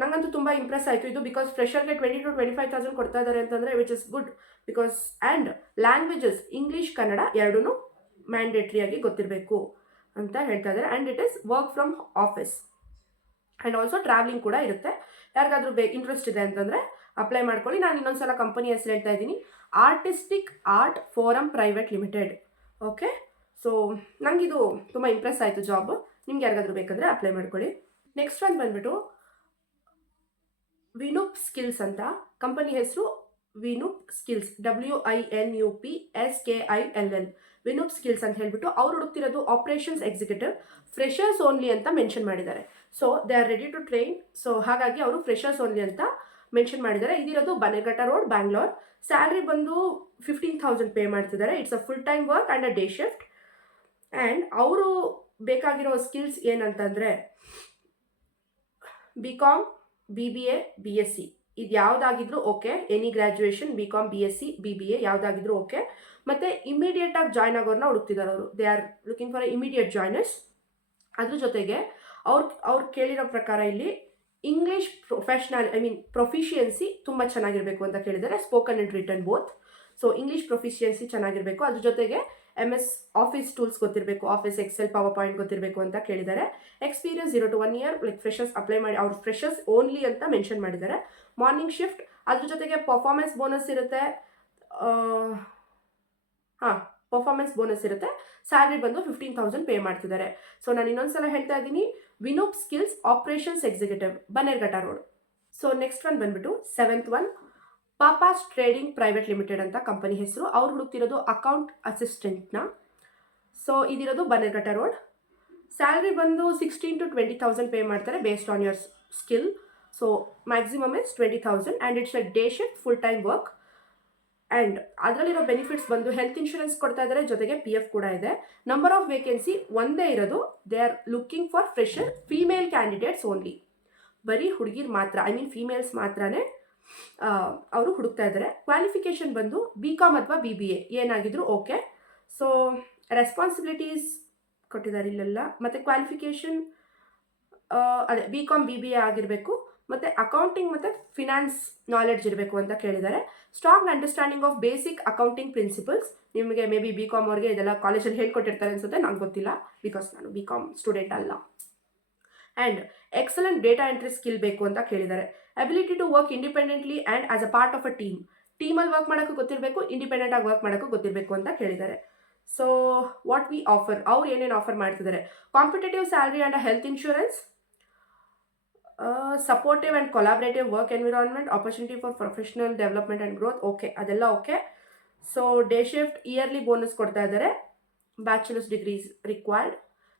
ನಂಗಂತೂ ತುಂಬ ಇಂಪ್ರೆಸ್ ಆಯಿತು ಇದು, ಬಿಕಾಸ್ ಫ್ರೆಷರ್ಗೆ 20 to 25,000 ಕೊಡ್ತಾ ಇದ್ದಾರೆ ಅಂತಂದರೆ which is good. Because and languages English Kannada ಎರಡೂ ಮ್ಯಾಂಡೇಟ್ರಿಯಾಗಿ ಗೊತ್ತಿರಬೇಕು ಅಂತ ಹೇಳ್ತಾ ಇದ್ದಾರೆ. And it is work from office and also travelling ಕೂಡ ಇರುತ್ತೆ. ಯಾರಿಗಾದ್ರೂ ಇಂಟ್ರೆಸ್ಟ್ ಇದೆ ಅಂತಂದರೆ ಅಪ್ಲೈ ಮಾಡ್ಕೊಳ್ಳಿ. ನಾನು ಇನ್ನೊಂದ್ಸಲ ಕಂಪನಿ ಹೆಸರು ಹೇಳ್ತಾ ಇದ್ದೀನಿ, artistic art forum private limited. Okay, so ನನಗಿದು ತುಂಬ ಇಂಪ್ರೆಸ್ ಆಯಿತು ಜಾಬ್. ನಿಮ್ಗೆ ಯಾರಿಗಾದ್ರೂ ಬೇಕಂದರೆ ಅಪ್ಲೈ ಮಾಡ್ಕೊಳ್ಳಿ. ನೆಕ್ಸ್ಟ್ ಒಂದು ಬಂದ್ಬಿಟ್ಟು ವಿನುಪ್ ಸ್ಕಿಲ್ಸ್ ಅಂತ. ಕಂಪನಿ ಹೆಸರು Winup Skills, WINUPSKILL, Winup Skills ಅಂತ ಹೇಳ್ಬಿಟ್ಟು. ಅವ್ರು ಹುಡುಕ್ತಿರೋದು ಆಪರೇಷನ್ಸ್ ಎಕ್ಸಿಕ್ಯೂಟಿವ್, ಫ್ರೆಷರ್ಸ್ ಓನ್ಲಿ ಅಂತ ಮೆನ್ಷನ್ ಮಾಡಿದ್ದಾರೆ. So they are ready to train. So ಹಾಗಾಗಿ ಅವರು ಫ್ರೆಷರ್ಸ್ ಓನ್ಲಿ ಅಂತ ಮೆನ್ಷನ್ ಮಾಡಿದ್ದಾರೆ. ಇದಿರೋದು ಬನ್ನೇರ್ಘಟ್ಟ ರೋಡ್, ಬ್ಯಾಂಗ್ಳೂರ್. ಸ್ಯಾಲ್ರಿ ಬಂದು 15,000 ಪೇ ಮಾಡ್ತಿದ್ದಾರೆ. It's a full time work and a day shift. And ಅವರು ಬೇಕಾಗಿರೋ ಸ್ಕಿಲ್ಸ್ ಏನಂತಂದರೆ BCom, BBA, BSc ಇದು ಯಾವುದಾಗಿದ್ರು okay. Any graduation, BCom, BSc, BBA ಯಾವುದಾಗಿದ್ರು ಓಕೆ. ಮತ್ತು ಇಮಿಡಿಯೇಟಾಗಿ ಜಾಯ್ನ್ ಆಗೋರನ್ನ ಹುಡುಕ್ತಿದ್ದಾರೆ ಅವರು. They are looking for immediate joiners. ಅದ್ರ ಜೊತೆಗೆ ಅವ್ರು ಕೇಳಿರೋ ಪ್ರಕಾರ ಇಲ್ಲಿ ಇಂಗ್ಲೀಷ್ ಪ್ರೊಫಿಷಿಯನ್ಸಿ ತುಂಬ ಚೆನ್ನಾಗಿರಬೇಕು ಅಂತ ಕೇಳಿದ್ದಾರೆ. Spoken and written both. So English proficiency ಚೆನ್ನಾಗಿರಬೇಕು. ಅದ್ರ ಜೊತೆಗೆ MS ಆಫೀಸ್ ಟೂಲ್ಸ್ ಗೊತ್ತಿರಬೇಕು, ಆಫೀಸ್ ಎಕ್ಸೆಲ್ ಪವರ್ ಪಾಯಿಂಟ್ ಗೊತ್ತಿರಬೇಕು ಅಂತ ಕೇಳಿದ್ದಾರೆ. Experience 0 to 1 year, like freshers apply ಮಾಡಿ, ಅವ್ರು ಫ್ರೆಷರ್ಸ್ ಓನ್ಲಿ ಅಂತ ಮೆನ್ಷನ್ ಮಾಡಿದ್ದಾರೆ. ಮಾರ್ನಿಂಗ್ ಶಿಫ್ಟ್, ಅದ್ರ ಜೊತೆಗೆ ಪರ್ಫಾರ್ಮೆನ್ಸ್ ಬೋನಸ್ ಇರುತ್ತೆ. ಪರ್ಫಾರ್ಮೆನ್ಸ್ ಬೋನಸ್ ಇರುತ್ತೆ. ಸ್ಯಾಲ್ರಿ ಬಂದು 15,000 ಪೇ ಮಾಡ್ತಿದ್ದಾರೆ. ಸೊ ನಾನು ಇನ್ನೊಂದ್ಸಲ ಹೇಳ್ತಾ ಇದ್ದೀನಿ, Winup Skills operations executive, Bannerghatta road. So next one ಬಂದ್ಬಿಟ್ಟು 7th one, Papas trading private limited ಅಂತ ಕಂಪನಿ ಹೆಸರು. ಅವ್ರು ಹುಡುಕ್ತಿರೋದು ಅಕೌಂಟ್ ಅಸಿಸ್ಟೆಂಟ್ನ. ಸೊ ಇದಿರೋದು ಬನ್ನೇರ್ಘಟ್ಟ ರೋಡ್. ಸ್ಯಾಲ್ರಿ ಬಂದು 16 to 20,000 ಪೇ ಮಾಡ್ತಾರೆ based on your skill. So maximum is 20,000 and it's a day shift, full time work. And ಅದರಲ್ಲಿರೋ ಬೆನಿಫಿಟ್ಸ್ ಬಂದು ಹೆಲ್ತ್ ಇನ್ಶೂರೆನ್ಸ್ ಕೊಡ್ತಾ ಇದ್ದಾರೆ, ಜೊತೆಗೆ PF ಕೂಡ ಇದೆ. ನಂಬರ್ ಆಫ್ ವೇಕೆನ್ಸಿ ಒಂದೇ ಇರೋದು. They are looking for fresher female candidates only. ಬರೀ ಹುಡುಗಿರ್ ಮಾತ್ರ, ಐ ಮೀನ್ ಫೀಮೇಲ್ಸ್ ಮಾತ್ರನೇ ಅವರು ಹುಡುಕ್ತಾ ಇದ್ದಾರೆ. ಕ್ವಾಲಿಫಿಕೇಷನ್ ಬಂದು BCom ಅಥವಾ BBA ಏನಾಗಿದ್ರು ಓಕೆ. ಸೊ ರೆಸ್ಪಾನ್ಸಿಬಿಲಿಟೀಸ್ ಕೊಟ್ಟಿದ್ದಾರೆ ಇಲ್ಲೆಲ್ಲ. ಮತ್ತು ಕ್ವಾಲಿಫಿಕೇಷನ್ ಅದೇ BCom BBA ಆಗಿರಬೇಕು, ಮತ್ತು ಅಕೌಂಟಿಂಗ್ ಮತ್ತು ಫಿನಾನ್ಸ್ ನಾಲೆಡ್ಜ್ ಇರಬೇಕು ಅಂತ ಕೇಳಿದ್ದಾರೆ. Strong understanding of basic accounting principles. ನಿಮಗೆ ಮೇ ಬಿ BCom ಅವ್ರಿಗೆ ಇದೆಲ್ಲ ಕಾಲೇಜಲ್ಲಿ ಹೇಳ್ಕೊಟ್ಟಿರ್ತಾರೆ ಅನ್ಸುತ್ತೆ, ನಂಗೆ ಗೊತ್ತಿಲ್ಲ ಬಿಕಾಸ್ ನಾನು BCom ಸ್ಟೂಡೆಂಟ್ ಅಲ್ಲ. And excellent data entry skill ಬೇಕು ಅಂತ ಕೇಳಿದ್ದಾರೆ. Ability to work independently and as a part of a team. ಟೀಮಲ್ಲಿ ವರ್ಕ್ ಮಾಡೋಕ್ಕೂ ಗೊತ್ತಿರಬೇಕು, ಇಂಡಿಪೆಂಡೆಂಟ್ ಆಗಿ ವರ್ಕ್ ಮಾಡೋಕ್ಕೂ ಗೊತ್ತಿರಬೇಕು ಅಂತ ಕೇಳಿದ್ದಾರೆ. ಸೊ ವಾಟ್ ವಿ ಆಫರ್, ಅವ್ರು ಏನೇನು ಆಫರ್ ಮಾಡ್ತಿದ್ದಾರೆ? Competitive salary and a health insurance, supportive and collaborative work environment, opportunity for professional development and growth. Okay, ಅದೆಲ್ಲ okay. So day shift, yearly bonus ಕೊಡ್ತಾ ಇದ್ದಾರೆ. Bachelors degrees required.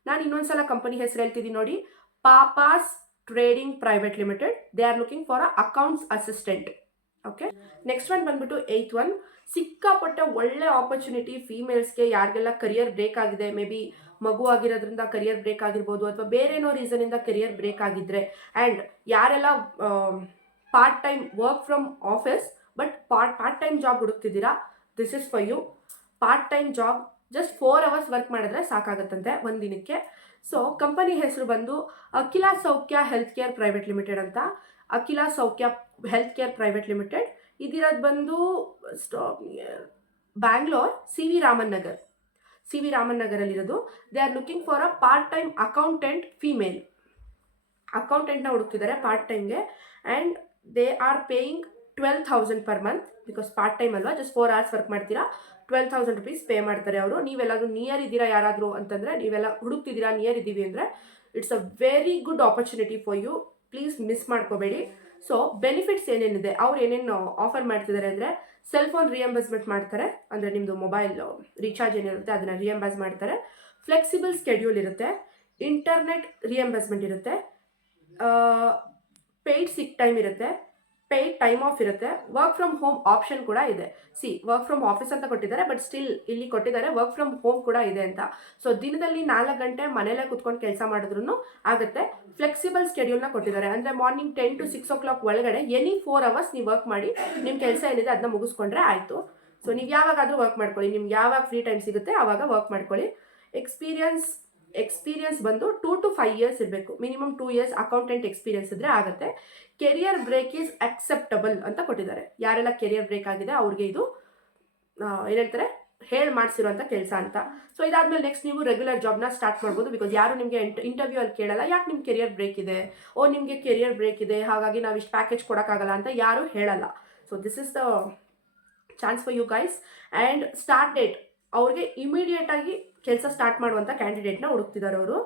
ನಾನು ಇನ್ನೊಂದ್ಸಲ company ಹೆಸರು ಹೇಳ್ತಿದ್ದೀನಿ ನೋಡಿ, Papas trading private limited. They are looking for a accounts assistant. Okay, next one ಬಂದ್ಬಿಟ್ಟು 8th one, ಸಿಕ್ಕಾಪಟ್ಟೆ ಒಳ್ಳೆ ಆಪರ್ಚುನಿಟಿ ಫೀಮೇಲ್ಸ್ಗೆ. ಯಾರಿಗೆಲ್ಲ ಕರಿಯರ್ ಬ್ರೇಕ್ ಆಗಿದೆ, ಮೇ ಬಿ ಮಗು ಆಗಿರೋದ್ರಿಂದ ಕರಿಯರ್ ಬ್ರೇಕ್ ಆಗಿರ್ಬೋದು, ಅಥವಾ ಬೇರೆ ಏನೋ ರೀಸನಿಂದ ಕರಿಯರ್ ಬ್ರೇಕ್ ಆಗಿದ್ರೆ, ಆ್ಯಂಡ್ ಯಾರೆಲ್ಲ part time work from office but part time job ಹುಡುಕ್ತಿದ್ದೀರಾ, this is for you. Part time job just 4 hours work ಮಾಡಿದ್ರೆ ಸಾಕಾಗತ್ತಂತೆ ಒಂದು ದಿನಕ್ಕೆ. ಸೊ ಕಂಪನಿ ಹೆಸರು ಬಂದು ಅಖಿಲ Saukhya health care private limited ಅಂತ. Akhila Saukhya health care private limited ಇದಿರೋದು ಬಂದು ಬ್ಯಾಂಗ್ಳೂರ್ CV ರಾಮನ್ ನಗರಲ್ಲಿರೋದು. They are looking for a part time accountant female. ಅಕೌಂಟೆಂಟ್ನ ಹುಡುಕ್ತಿದ್ದಾರೆ ಪಾರ್ಟ್ ಟೈಮ್ಗೆ. And they are paying 12,000 per month, because part time ಅಲ್ವಾ, ಜಸ್ಟ್ 4 hours ವರ್ಕ್ ಮಾಡ್ತೀರಾ, 12,000 rupees ಪೇ ಮಾಡ್ತಾರೆ ಅವರು. ನೀವೆಲ್ಲರೂ ನಿಯರ್ ಇದ್ದೀರಾ ಯಾರಾದರೂ ಅಂತಂದರೆ, ನೀವೆಲ್ಲ ಹುಡುಕ್ತಿದ್ದೀರಾ ನಿಯರ್ ಇದ್ದೀವಿ ಅಂದರೆ, it's a very good opportunity for you. Please miss ಮಾಡ್ಕೋಬೇಡಿ. ಸೊ ಬೆನಿಫಿಟ್ಸ್ ಏನೇನಿದೆ, ಅವ್ರು ಏನೇನು ಆಫರ್ ಮಾಡ್ತಿದ್ದಾರೆ ಅಂದರೆ, ಸೆಲ್ ಫೋನ್ ರಿಯಂಬರ್ಸ್ಮೆಂಟ್ ಮಾಡ್ತಾರೆ, ಅಂದರೆ ನಿಮ್ಮದು ಮೊಬೈಲ್ ರೀಚಾರ್ಜ್ ಏನಿರುತ್ತೆ ಅದನ್ನು ರಿಯಂಬರ್ಸ್ ಮಾಡ್ತಾರೆ. ಫ್ಲೆಕ್ಸಿಬಲ್ ಸ್ಕೆಡ್ಯೂಲ್ ಇರುತ್ತೆ, ಇಂಟರ್ನೆಟ್ ರಿಯಂಬರ್ಸ್ಮೆಂಟ್ ಇರುತ್ತೆ, ಪೇಯ್ಡ್ ಸಿಕ್ ಟೈಮ್ ಇರುತ್ತೆ, ಪೇಯ್ಡ್ ಟೈಮ್ ಆಫ್ ಇರುತ್ತೆ, ವರ್ಕ್ ಫ್ರಮ್ ಹೋಮ್ ಆಪ್ಷನ್ ಕೂಡ ಇದೆ. ವರ್ಕ್ ಫ್ರಮ್ ಆಫೀಸ್ ಅಂತ ಕೊಟ್ಟಿದ್ದಾರೆ, ಬಟ್ ಸ್ಟಿಲ್ ಇಲ್ಲಿ ಕೊಟ್ಟಿದ್ದಾರೆ ವರ್ಕ್ ಫ್ರಮ್ ಹೋಮ್ ಕೂಡ ಇದೆ ಅಂತ. ಸೊ ದಿನದಲ್ಲಿ 4 ಗಂಟೆ ಮನೇಲೇ ಕುತ್ಕೊಂಡು ಕೆಲಸ ಮಾಡಿದ್ರೂ ಆಗುತ್ತೆ. ಫ್ಲೆಕ್ಸಿಬಲ್ ಸ್ಕೆಡ್ಯೂಲ್ನ ಕೊಟ್ಟಿದ್ದಾರೆ, ಅಂದರೆ ಮಾರ್ನಿಂಗ್ 10 to 6 o'clock ಒಳಗಡೆ ಎನಿ 4 hours ನೀವು ವರ್ಕ್ ಮಾಡಿ ನಿಮ್ಮ ಕೆಲಸ ಏನಿದೆ ಅದನ್ನ ಮುಗಿಸ್ಕೊಂಡ್ರೆ ಆಯಿತು. ಸೊ ನೀವು ಯಾವಾಗಾದರೂ ವರ್ಕ್ ಮಾಡ್ಕೊಳ್ಳಿ, ನಿಮ್ಗೆ ಯಾವಾಗ ಫ್ರೀ ಟೈಮ್ ಸಿಗುತ್ತೆ ಆವಾಗ ವರ್ಕ್ ಮಾಡ್ಕೊಳ್ಳಿ. ಎಕ್ಸ್ಪೀರಿಯನ್ಸ್ ಬಂದು 2 to 5 years ಇರಬೇಕು, ಮಿನಿಮಮ್ 2 years ಅಕೌಂಟೆಂಟ್ ಎಕ್ಸ್ಪೀರಿಯನ್ಸ್ ಇದ್ದರೆ ಆಗುತ್ತೆ. ಕೆರಿಯರ್ ಬ್ರೇಕ್ ಈಸ್ ಅಕ್ಸೆಪ್ಟಬಲ್ ಅಂತ ಕೊಟ್ಟಿದ್ದಾರೆ. ಯಾರೆಲ್ಲ ಕೆರಿಯರ್ ಬ್ರೇಕ್ ಆಗಿದೆ ಅವ್ರಿಗೆ ಇದು ಏನು ಹೇಳ್ತಾರೆ, ಹೇಳಿ ಮಾಡಿಸಿರುವಂಥ ಕೆಲಸ ಅಂತ. ಸೊ ಇದಾದ್ಮೇಲೆ ನೆಕ್ಸ್ಟ್ ನೀವು ರೆಗ್ಯುಲರ್ ಜಾಬ್ನ ಸ್ಟಾರ್ಟ್ ಮಾಡ್ಬೋದು. ಬಿಕಾಸ್ ಯಾರು ನಿಮಗೆ ಇಂಟರ್ವ್ಯೂ ಅಲ್ಲಿ ಕೇಳಲ್ಲ, ಯಾಕೆ ನಿಮ್ಮ ಕೆರಿಯರ್ ಬ್ರೇಕ್ ಇದೆ, ನಿಮಗೆ ಕೆರಿಯರ್ ಬ್ರೇಕ್ ಇದೆ ಹಾಗಾಗಿ ನಾವು ಇಷ್ಟು ಪ್ಯಾಕೇಜ್ ಕೊಡೋಕ್ಕಾಗಲ್ಲ ಅಂತ ಯಾರೂ ಹೇಳಲ್ಲ. So this is the chance for you guys. And start date, ಅವ್ರಿಗೆ ಇಮಿಡಿಯೇಟಾಗಿ ಕೆಲಸ ಸ್ಟಾರ್ಟ್ ಮಾಡುವಂಥ ಕ್ಯಾಂಡಿಡೇಟ್ನ ಹುಡುಕ್ತಿದ್ದಾರೆ ಅವರು.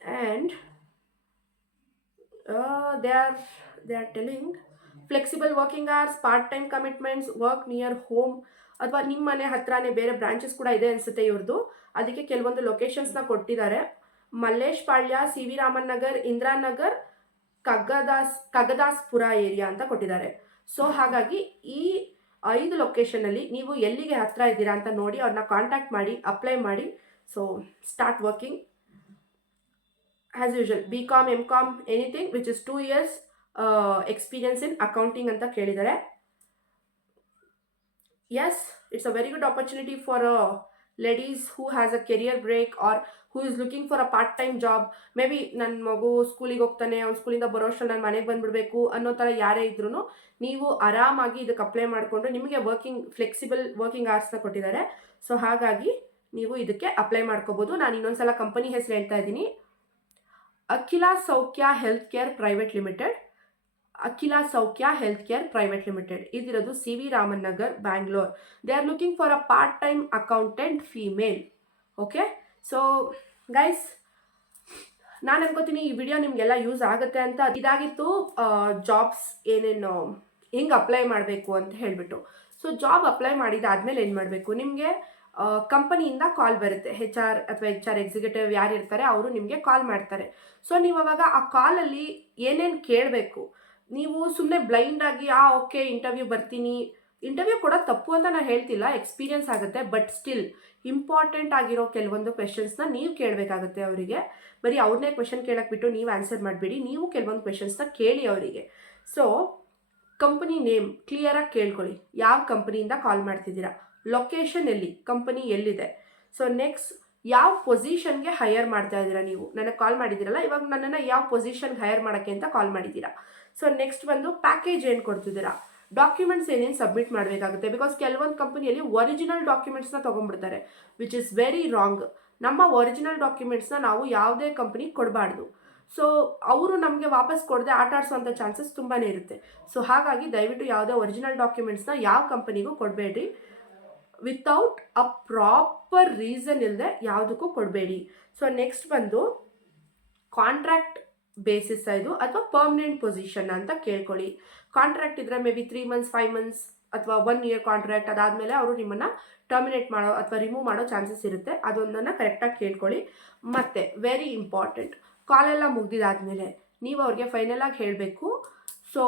And they are telling flexible working hours, part time commitments, work near home, ಅಥವಾ ನಿಮ್ಮ ಮನೆ ಹತ್ರನೇ ಬೇರೆ ಬ್ರಾಂಚಸ್ ಕೂಡ ಇದೆ ಅನಿಸುತ್ತೆ ಇವ್ರದ್ದು. ಅದಕ್ಕೆ ಕೆಲವೊಂದು ಲೊಕೇಶನ್ಸ್ನ ಕೊಟ್ಟಿದ್ದಾರೆ. ಮಲ್ಲೇಶ್ ಪಾಳ್ಯ, CV ರಾಮನ್ ನಗರ್, ಇಂದಿರಾನಗರ್, ಕಗ್ಗದಾಸ್ಪುರ ಏರಿಯಾ ಅಂತ ಕೊಟ್ಟಿದ್ದಾರೆ. ಸೊ ಹಾಗಾಗಿ ಈ 5 ಲೊಕೇಶನಲ್ಲಿ ನೀವು ಎಲ್ಲಿಗೆ ಹತ್ರ ಇದ್ದೀರಾ ಅಂತ ನೋಡಿ ಅವ್ರನ್ನ ಕಾಂಟ್ಯಾಕ್ಟ್ ಮಾಡಿ ಅಪ್ಲೈ ಮಾಡಿ. So start working as usual. BCom, MCom, anything which is 2 years experience in accounting ಅಂತ ಕೇಳಿದ್ದಾರೆ. Yes, it's a very good opportunity for ladies who has a career break or who is looking for a part time job, maybe ನನ್ನ ಮಗು ಸ್ಕೂಲಿಗೆ ಹೋಗ್ತಾನೆ, ಅವ್ನು ಸ್ಕೂಲಿಂದ ಬರೋಷ್ಟರಲ್ಲಿ ನಾನು ಮನೆಗೆ ಬಂದುಬಿಡಬೇಕು ಅನ್ನೋ ಥರ ಯಾರೇ ಇದ್ರೂ ನೀವು ಆರಾಮಾಗಿ ಇದಕ್ಕೆ ಅಪ್ಲೈ ಮಾಡಿಕೊಂಡು, ನಿಮಗೆ ಫ್ಲೆಕ್ಸಿಬಲ್ ವರ್ಕಿಂಗ್ ಅವರ್ಸ್ನ ಕೊಟ್ಟಿದ್ದಾರೆ. ಸೊ ಹಾಗಾಗಿ ನೀವು ಇದಕ್ಕೆ ಅಪ್ಲೈ ಮಾಡ್ಕೋಬೋದು. ನಾನು ಇನ್ನೊಂದ್ಸಲ ಕಂಪನಿ ಹೆಸರು ಹೇಳ್ತಾ ಇದ್ದೀನಿ, ಅಖಿಲ Saukhya health care private limited. Akhila Saukhya health care private limited ಇದಿರೋದು CV Raman Nagar, Bangalore. They are looking for a part time accountant female. Okay, so guys, ನಾನು ಅನ್ಕೋತೀನಿ ಈ ವಿಡಿಯೋ ನಿಮಗೆಲ್ಲ ಯೂಸ್ ಆಗುತ್ತೆ ಅಂತ. ಇದಾಗಿತ್ತು ಜಾಬ್ಸ್ ಏನೇನು ಹೆಂಗೆ ಅಪ್ಲೈ ಮಾಡಬೇಕು ಅಂತ ಹೇಳಿಬಿಟ್ಟು. ಸೊ ಜಾಬ್ ಅಪ್ಲೈ ಮಾಡಿದಾದ್ಮೇಲೆ ಏನು ಮಾಡಬೇಕು, ನಿಮಗೆ ಕಂಪನಿಯಿಂದ ಕಾಲ್ ಬರುತ್ತೆ. HR ಅಥವಾ HR ಎಕ್ಸಿಕ್ಯೂಟಿವ್ ಯಾರು ಇರ್ತಾರೆ ಅವರು ನಿಮಗೆ ಕಾಲ್ ಮಾಡ್ತಾರೆ. ಸೊ ನೀವು ಅವಾಗ ಆ ಕಾಲಲ್ಲಿ ಏನೇನು ಕೇಳಬೇಕು, ನೀವು ಸುಮ್ಮನೆ ಬ್ಲೈಂಡಾಗಿ ಓಕೆ ಇಂಟರ್ವ್ಯೂ ಬರ್ತೀನಿ, ಇಂಟರ್ವ್ಯೂ ಕೊಡೋದು ತಪ್ಪು ಅಂತ ನಾನು ಹೇಳ್ತಿಲ್ಲ, ಎಕ್ಸ್ಪೀರಿಯನ್ಸ್ ಆಗುತ್ತೆ. ಬಟ್ ಸ್ಟಿಲ್ ಇಂಪಾರ್ಟೆಂಟ್ ಆಗಿರೋ ಕೆಲವೊಂದು ಕ್ವೆಶನ್ಸ್ನ ನೀವು ಕೇಳಬೇಕಾಗುತ್ತೆ ಅವರಿಗೆ. ಬರೀ ಅವ್ರನ್ನೇ ಕ್ವೆಶನ್ ಕೇಳಕ್ಕೆ ಬಿಟ್ಟು ನೀವು ಆನ್ಸರ್ ಮಾಡಬೇಡಿ, ನೀವು ಕೆಲವೊಂದು ಕ್ವೆಶನ್ಸ್ನ ಕೇಳಿ ಅವರಿಗೆ. ಸೊ ಕಂಪನಿ ನೇಮ್ ಕ್ಲಿಯರಾಗಿ ಕೇಳ್ಕೊಳ್ಳಿ, ಯಾವ ಕಂಪನಿಯಿಂದ ಕಾಲ್ ಮಾಡ್ತಿದ್ದೀರಾ, ಲೊಕೇಶನ್ ಎಲ್ಲಿ, ಕಂಪನಿ ಎಲ್ಲಿದೆ. ಸೊ ನೆಕ್ಸ್ಟ್, ಯಾವ ಪೊಸಿಷನ್ಗೆ ಹೈಯರ್ ಮಾಡ್ತಾ ಇದ್ದೀರಾ, ನೀವು ನನಗೆ ಕಾಲ್ ಮಾಡಿದ್ದೀರಲ್ಲ, ಇವಾಗ ನನ್ನನ್ನು ಯಾವ ಪೊಸಿಷನ್ಗೆ ಹೈಯರ್ ಮಾಡೋಕ್ಕೆ ಅಂತ ಕಾಲ್ ಮಾಡಿದ್ದೀರಾ. ಸೊ ನೆಕ್ಸ್ಟ್ ಬಂದು ಪ್ಯಾಕೇಜ್ ಏನು ಕೊಡ್ತಿದ್ದೀರಾ, ಡಾಕ್ಯುಮೆಂಟ್ಸ್ ಏನೇನು ಸಬ್ಮಿಟ್ ಮಾಡಬೇಕಾಗುತ್ತೆ. ಬಿಕಾಸ್ ಕೆಲವೊಂದು ಕಂಪನಿಯಲ್ಲಿ ಒರಿಜಿನಲ್ ಡಾಕ್ಯುಮೆಂಟ್ಸ್ನ ತೊಗೊಂಡ್ಬಿಡ್ತಾರೆ, ವಿಚ್ ಇಸ್ ವೆರಿ ರಾಂಗ್. ನಮ್ಮ ಒರಿಜಿನಲ್ ಡಾಕ್ಯುಮೆಂಟ್ಸ್ನ ನಾವು ಯಾವುದೇ ಕಂಪನಿಗೆ ಕೊಡಬಾರ್ದು. ಸೊ ಅವರು ನಮಗೆ ವಾಪಸ್ ಕೊಡದೆ ಆಟ ಆಡಿಸೋಂಥ ಚಾನ್ಸಸ್ ತುಂಬಾ ಇರುತ್ತೆ. ಸೊ ಹಾಗಾಗಿ ದಯವಿಟ್ಟು ಯಾವುದೇ ಒರಿಜಿನಲ್ ಡಾಕ್ಯುಮೆಂಟ್ಸ್ನ ಯಾವ ಕಂಪನಿಗೂ ಕೊಡಬೇಡಿ. ವಿತೌಟ್ ಅ ಪ್ರಾಪರ್ ರೀಸನ್ ಇಲ್ಲದೆ ಯಾವುದಕ್ಕೂ ಕೊಡಬೇಡಿ. ಸೊ ನೆಕ್ಸ್ಟ್ ಬಂದು ಕಾಂಟ್ರಾಕ್ಟ್ ಬೇಸಿಸ್ ಇದು ಅಥವಾ ಪರ್ಮನೆಂಟ್ ಪೊಸಿಷನ್ ಅಂತ ಕೇಳ್ಕೊಳ್ಳಿ. ಕಾಂಟ್ರಾಕ್ಟ್ ಇದ್ದರೆ ಮೇ ಬಿ 3 months 5 months ಅಥವಾ 1 year ಕಾಂಟ್ರಾಕ್ಟ್, ಅದಾದಮೇಲೆ ಅವರು ನಿಮ್ಮನ್ನು ಟರ್ಮಿನೇಟ್ ಮಾಡೋ ಅಥವಾ ರಿಮೂವ್ ಮಾಡೋ ಚಾನ್ಸಸ್ ಇರುತ್ತೆ. ಅದೊಂದನ್ನು ಕರೆಕ್ಟಾಗಿ ಕೇಳ್ಕೊಳ್ಳಿ. ಮತ್ತು ವೆರಿ ಇಂಪಾರ್ಟೆಂಟ್, ಕಾಲೆಲ್ಲ ಮುಗ್ದಿದ್ದಾದಮೇಲೆ ನೀವು ಅವ್ರಿಗೆ ಫೈನಲಾಗಿ ಹೇಳಬೇಕು, ಸೊ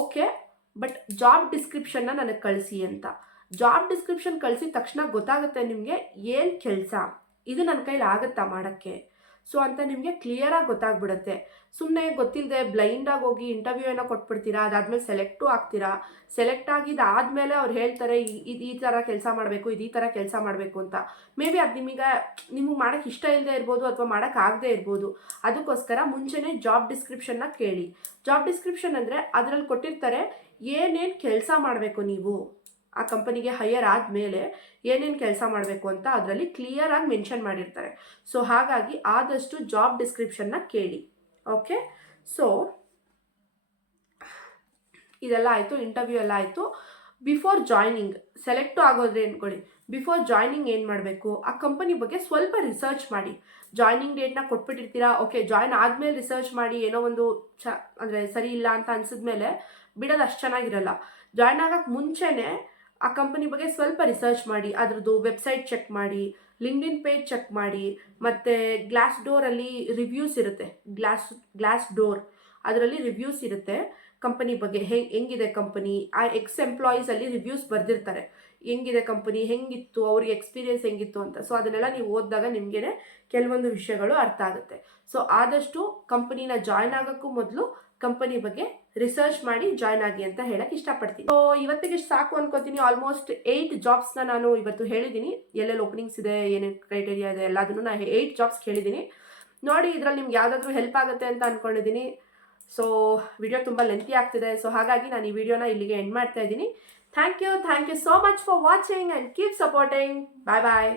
ಓಕೆ ಬಟ್ ಜಾಬ್ ಡಿಸ್ಕ್ರಿಪ್ಷನ್ನ ನನಗೆ ಕಳಿಸಿ ಅಂತ. ಜಾಬ್ ಡಿಸ್ಕ್ರಿಪ್ಷನ್ ಕಳಿಸಿದ ತಕ್ಷಣ ಗೊತ್ತಾಗುತ್ತೆ ನಿಮಗೆ ಏನು ಕೆಲಸ, ಇದು ನನ್ನ ಕೈಲಿ ಆಗುತ್ತಾ ಮಾಡೋಕ್ಕೆ, ಸೊ ಅಂತ ನಿಮಗೆ ಕ್ಲಿಯರಾಗಿ ಗೊತ್ತಾಗ್ಬಿಡುತ್ತೆ. ಸುಮ್ಮನೆ ಗೊತ್ತಿಲ್ಲದೆ ಬ್ಲೈಂಡಾಗಿ ಹೋಗಿ ಇಂಟರ್ವ್ಯೂ ಏನೋ ಕೊಟ್ಬಿಡ್ತೀರಾ, ಅದಾದಮೇಲೆ ಸೆಲೆಕ್ಟು ಆಗ್ತೀರಾ. ಸೆಲೆಕ್ಟ್ ಆಗಿದ್ದಾದಮೇಲೆ ಅವ್ರು ಹೇಳ್ತಾರೆ ಈ ಥರ ಕೆಲಸ ಮಾಡಬೇಕು, ಈ ಥರ ಕೆಲಸ ಮಾಡಬೇಕು ಅಂತ. ಮೇ ಬಿ ಅದು ನಿಮಗೆ ಮಾಡೋಕ್ಕೆ ಇಷ್ಟ ಇಲ್ಲದೆ ಇರ್ಬೋದು ಅಥವಾ ಮಾಡೋಕ್ಕಾಗದೇ ಇರ್ಬೋದು. ಅದಕ್ಕೋಸ್ಕರ ಮುಂಚೆನೇ ಜಾಬ್ ಡಿಸ್ಕ್ರಿಪ್ಷನ್ನ ಕೇಳಿ. ಜಾಬ್ ಡಿಸ್ಕ್ರಿಪ್ಷನ್ ಅಂದರೆ ಅದರಲ್ಲಿ ಕೊಟ್ಟಿರ್ತಾರೆ ಏನೇನು ಕೆಲಸ ಮಾಡಬೇಕು, ನೀವು ಆ ಕಂಪನಿಗೆ ಹೈಯರ್ ಆದಮೇಲೆ ಏನೇನು ಕೆಲಸ ಮಾಡಬೇಕು ಅಂತ ಅದರಲ್ಲಿ ಕ್ಲಿಯರಾಗಿ ಮೆನ್ಷನ್ ಮಾಡಿರ್ತಾರೆ. ಸೊ ಹಾಗಾಗಿ ಆದಷ್ಟು ಜಾಬ್ ಡಿಸ್ಕ್ರಿಪ್ಷನ್ನ ಕೇಳಿ. ಓಕೆ, ಸೊ ಇದೆಲ್ಲ ಆಯಿತು, ಇಂಟರ್ವ್ಯೂ ಎಲ್ಲ ಆಯಿತು. ಬಿಫೋರ್ ಜಾಯ್ನಿಂಗ್ ಸೆಲೆಕ್ಟು ಆಗೋದ್ರೆ ಅಂದ್ಕೊಳ್ಳಿ, ಬಿಫೋರ್ ಜಾಯ್ನಿಂಗ್ ಏನು ಮಾಡಬೇಕು, ಆ ಕಂಪನಿ ಬಗ್ಗೆ ಸ್ವಲ್ಪ ರಿಸರ್ಚ್ ಮಾಡಿ. ಜಾಯ್ನಿಂಗ್ ಡೇಟ್ನ ಕೊಟ್ಬಿಟ್ಟಿರ್ತೀರಾ, ಓಕೆ ಜಾಯ್ನ್ ಆದಮೇಲೆ ರಿಸರ್ಚ್ ಮಾಡಿ, ಏನೋ ಒಂದು ಅಂದರೆ ಸರಿ ಇಲ್ಲ ಅಂತ ಅನಿಸಿದ್ಮೇಲೆ ಬಿಡೋದು ಅಷ್ಟು ಚೆನ್ನಾಗಿರಲ್ಲ. ಜಾಯ್ನ್ ಆಗೋಕ್ಕೆ ಮುಂಚೆನೇ ಆ ಕಂಪನಿ ಬಗ್ಗೆ ಸ್ವಲ್ಪ ರಿಸರ್ಚ್ ಮಾಡಿ, ಅದ್ರದ್ದು ವೆಬ್ಸೈಟ್ ಚೆಕ್ ಮಾಡಿ, ಲಿಂಕ್ಡ್ಇನ್ ಪೇಜ್ ಚೆಕ್ ಮಾಡಿ, ಮತ್ತು ಗ್ಲಾಸ್ ಡೋರಲ್ಲಿ ರಿವ್ಯೂಸ್ ಇರುತ್ತೆ. ಗ್ಲಾಸ್ ಡೋರ್ ಅದರಲ್ಲಿ ರಿವ್ಯೂಸ್ ಇರುತ್ತೆ ಕಂಪನಿ ಬಗ್ಗೆ, ಹೆಂಗಿದೆ ಕಂಪನಿ, ಆ ಎಂಪ್ಲಾಯೀಸಲ್ಲಿ ರಿವ್ಯೂಸ್ ಬರೆದಿರ್ತಾರೆ, ಹೆಂಗಿದೆ ಕಂಪನಿ, ಹೆಂಗಿತ್ತು ಅವ್ರಿಗೆ ಎಕ್ಸ್ಪೀರಿಯನ್ಸ್ ಹೆಂಗಿತ್ತು ಅಂತ. ಸೊ ಅದನ್ನೆಲ್ಲ ನೀವು ಓದಿದಾಗ ನಿಮಗೇ ಕೆಲವೊಂದು ವಿಷಯಗಳು ಅರ್ಥ ಆಗುತ್ತೆ. ಸೊ ಆದಷ್ಟು ಕಂಪನಿನ ಜಾಯ್ನ್ ಆಗೋಕ್ಕೂ ಮೊದಲು ಕಂಪನಿ ಬಗ್ಗೆ ರಿಸರ್ಚ್ ಮಾಡಿ ಜಾಯ್ನ್ ಆಗಿ ಅಂತ ಹೇಳಕ್ಕೆ ಇಷ್ಟಪಡ್ತೀನಿ. ಸೊ ಇವತ್ತಿಗೆ ಸಾಕು ಅನ್ಕೋತೀನಿ. ಆಲ್ಮೋಸ್ಟ್ 8 ಜಾಬ್ಸ್ನ ನಾನು ಇವತ್ತು ಹೇಳಿದ್ದೀನಿ, ಎಲ್ಲೆಲ್ಲಿ ಓಪನಿಂಗ್ಸ್ ಇದೆ, ಏನೇನು ಕ್ರೈಟೇರಿಯಾ ಇದೆ ಎಲ್ಲದನ್ನು ನಾನು 8 ಜಾಬ್ಸ್ ಹೇಳಿದ್ದೀನಿ. ನೋಡಿ, ಇದರಲ್ಲಿ ನಿಮ್ಗೆ ಯಾವುದಾದ್ರೂ ಹೆಲ್ಪ್ ಆಗುತ್ತೆ ಅಂತ ಅಂದ್ಕೊಂಡಿದ್ದೀನಿ. ಸೊ ವಿಡಿಯೋ ತುಂಬ ಲೆಂತಿ ಆಗ್ತಿದೆ, ಸೊ ಹಾಗಾಗಿ ನಾನು ಈ ವಿಡಿಯೋನ ಇಲ್ಲಿಗೆ ಎಂಡ್ ಮಾಡ್ತಾ ಇದ್ದೀನಿ. Thank you so much for watching and keep supporting. Bye bye.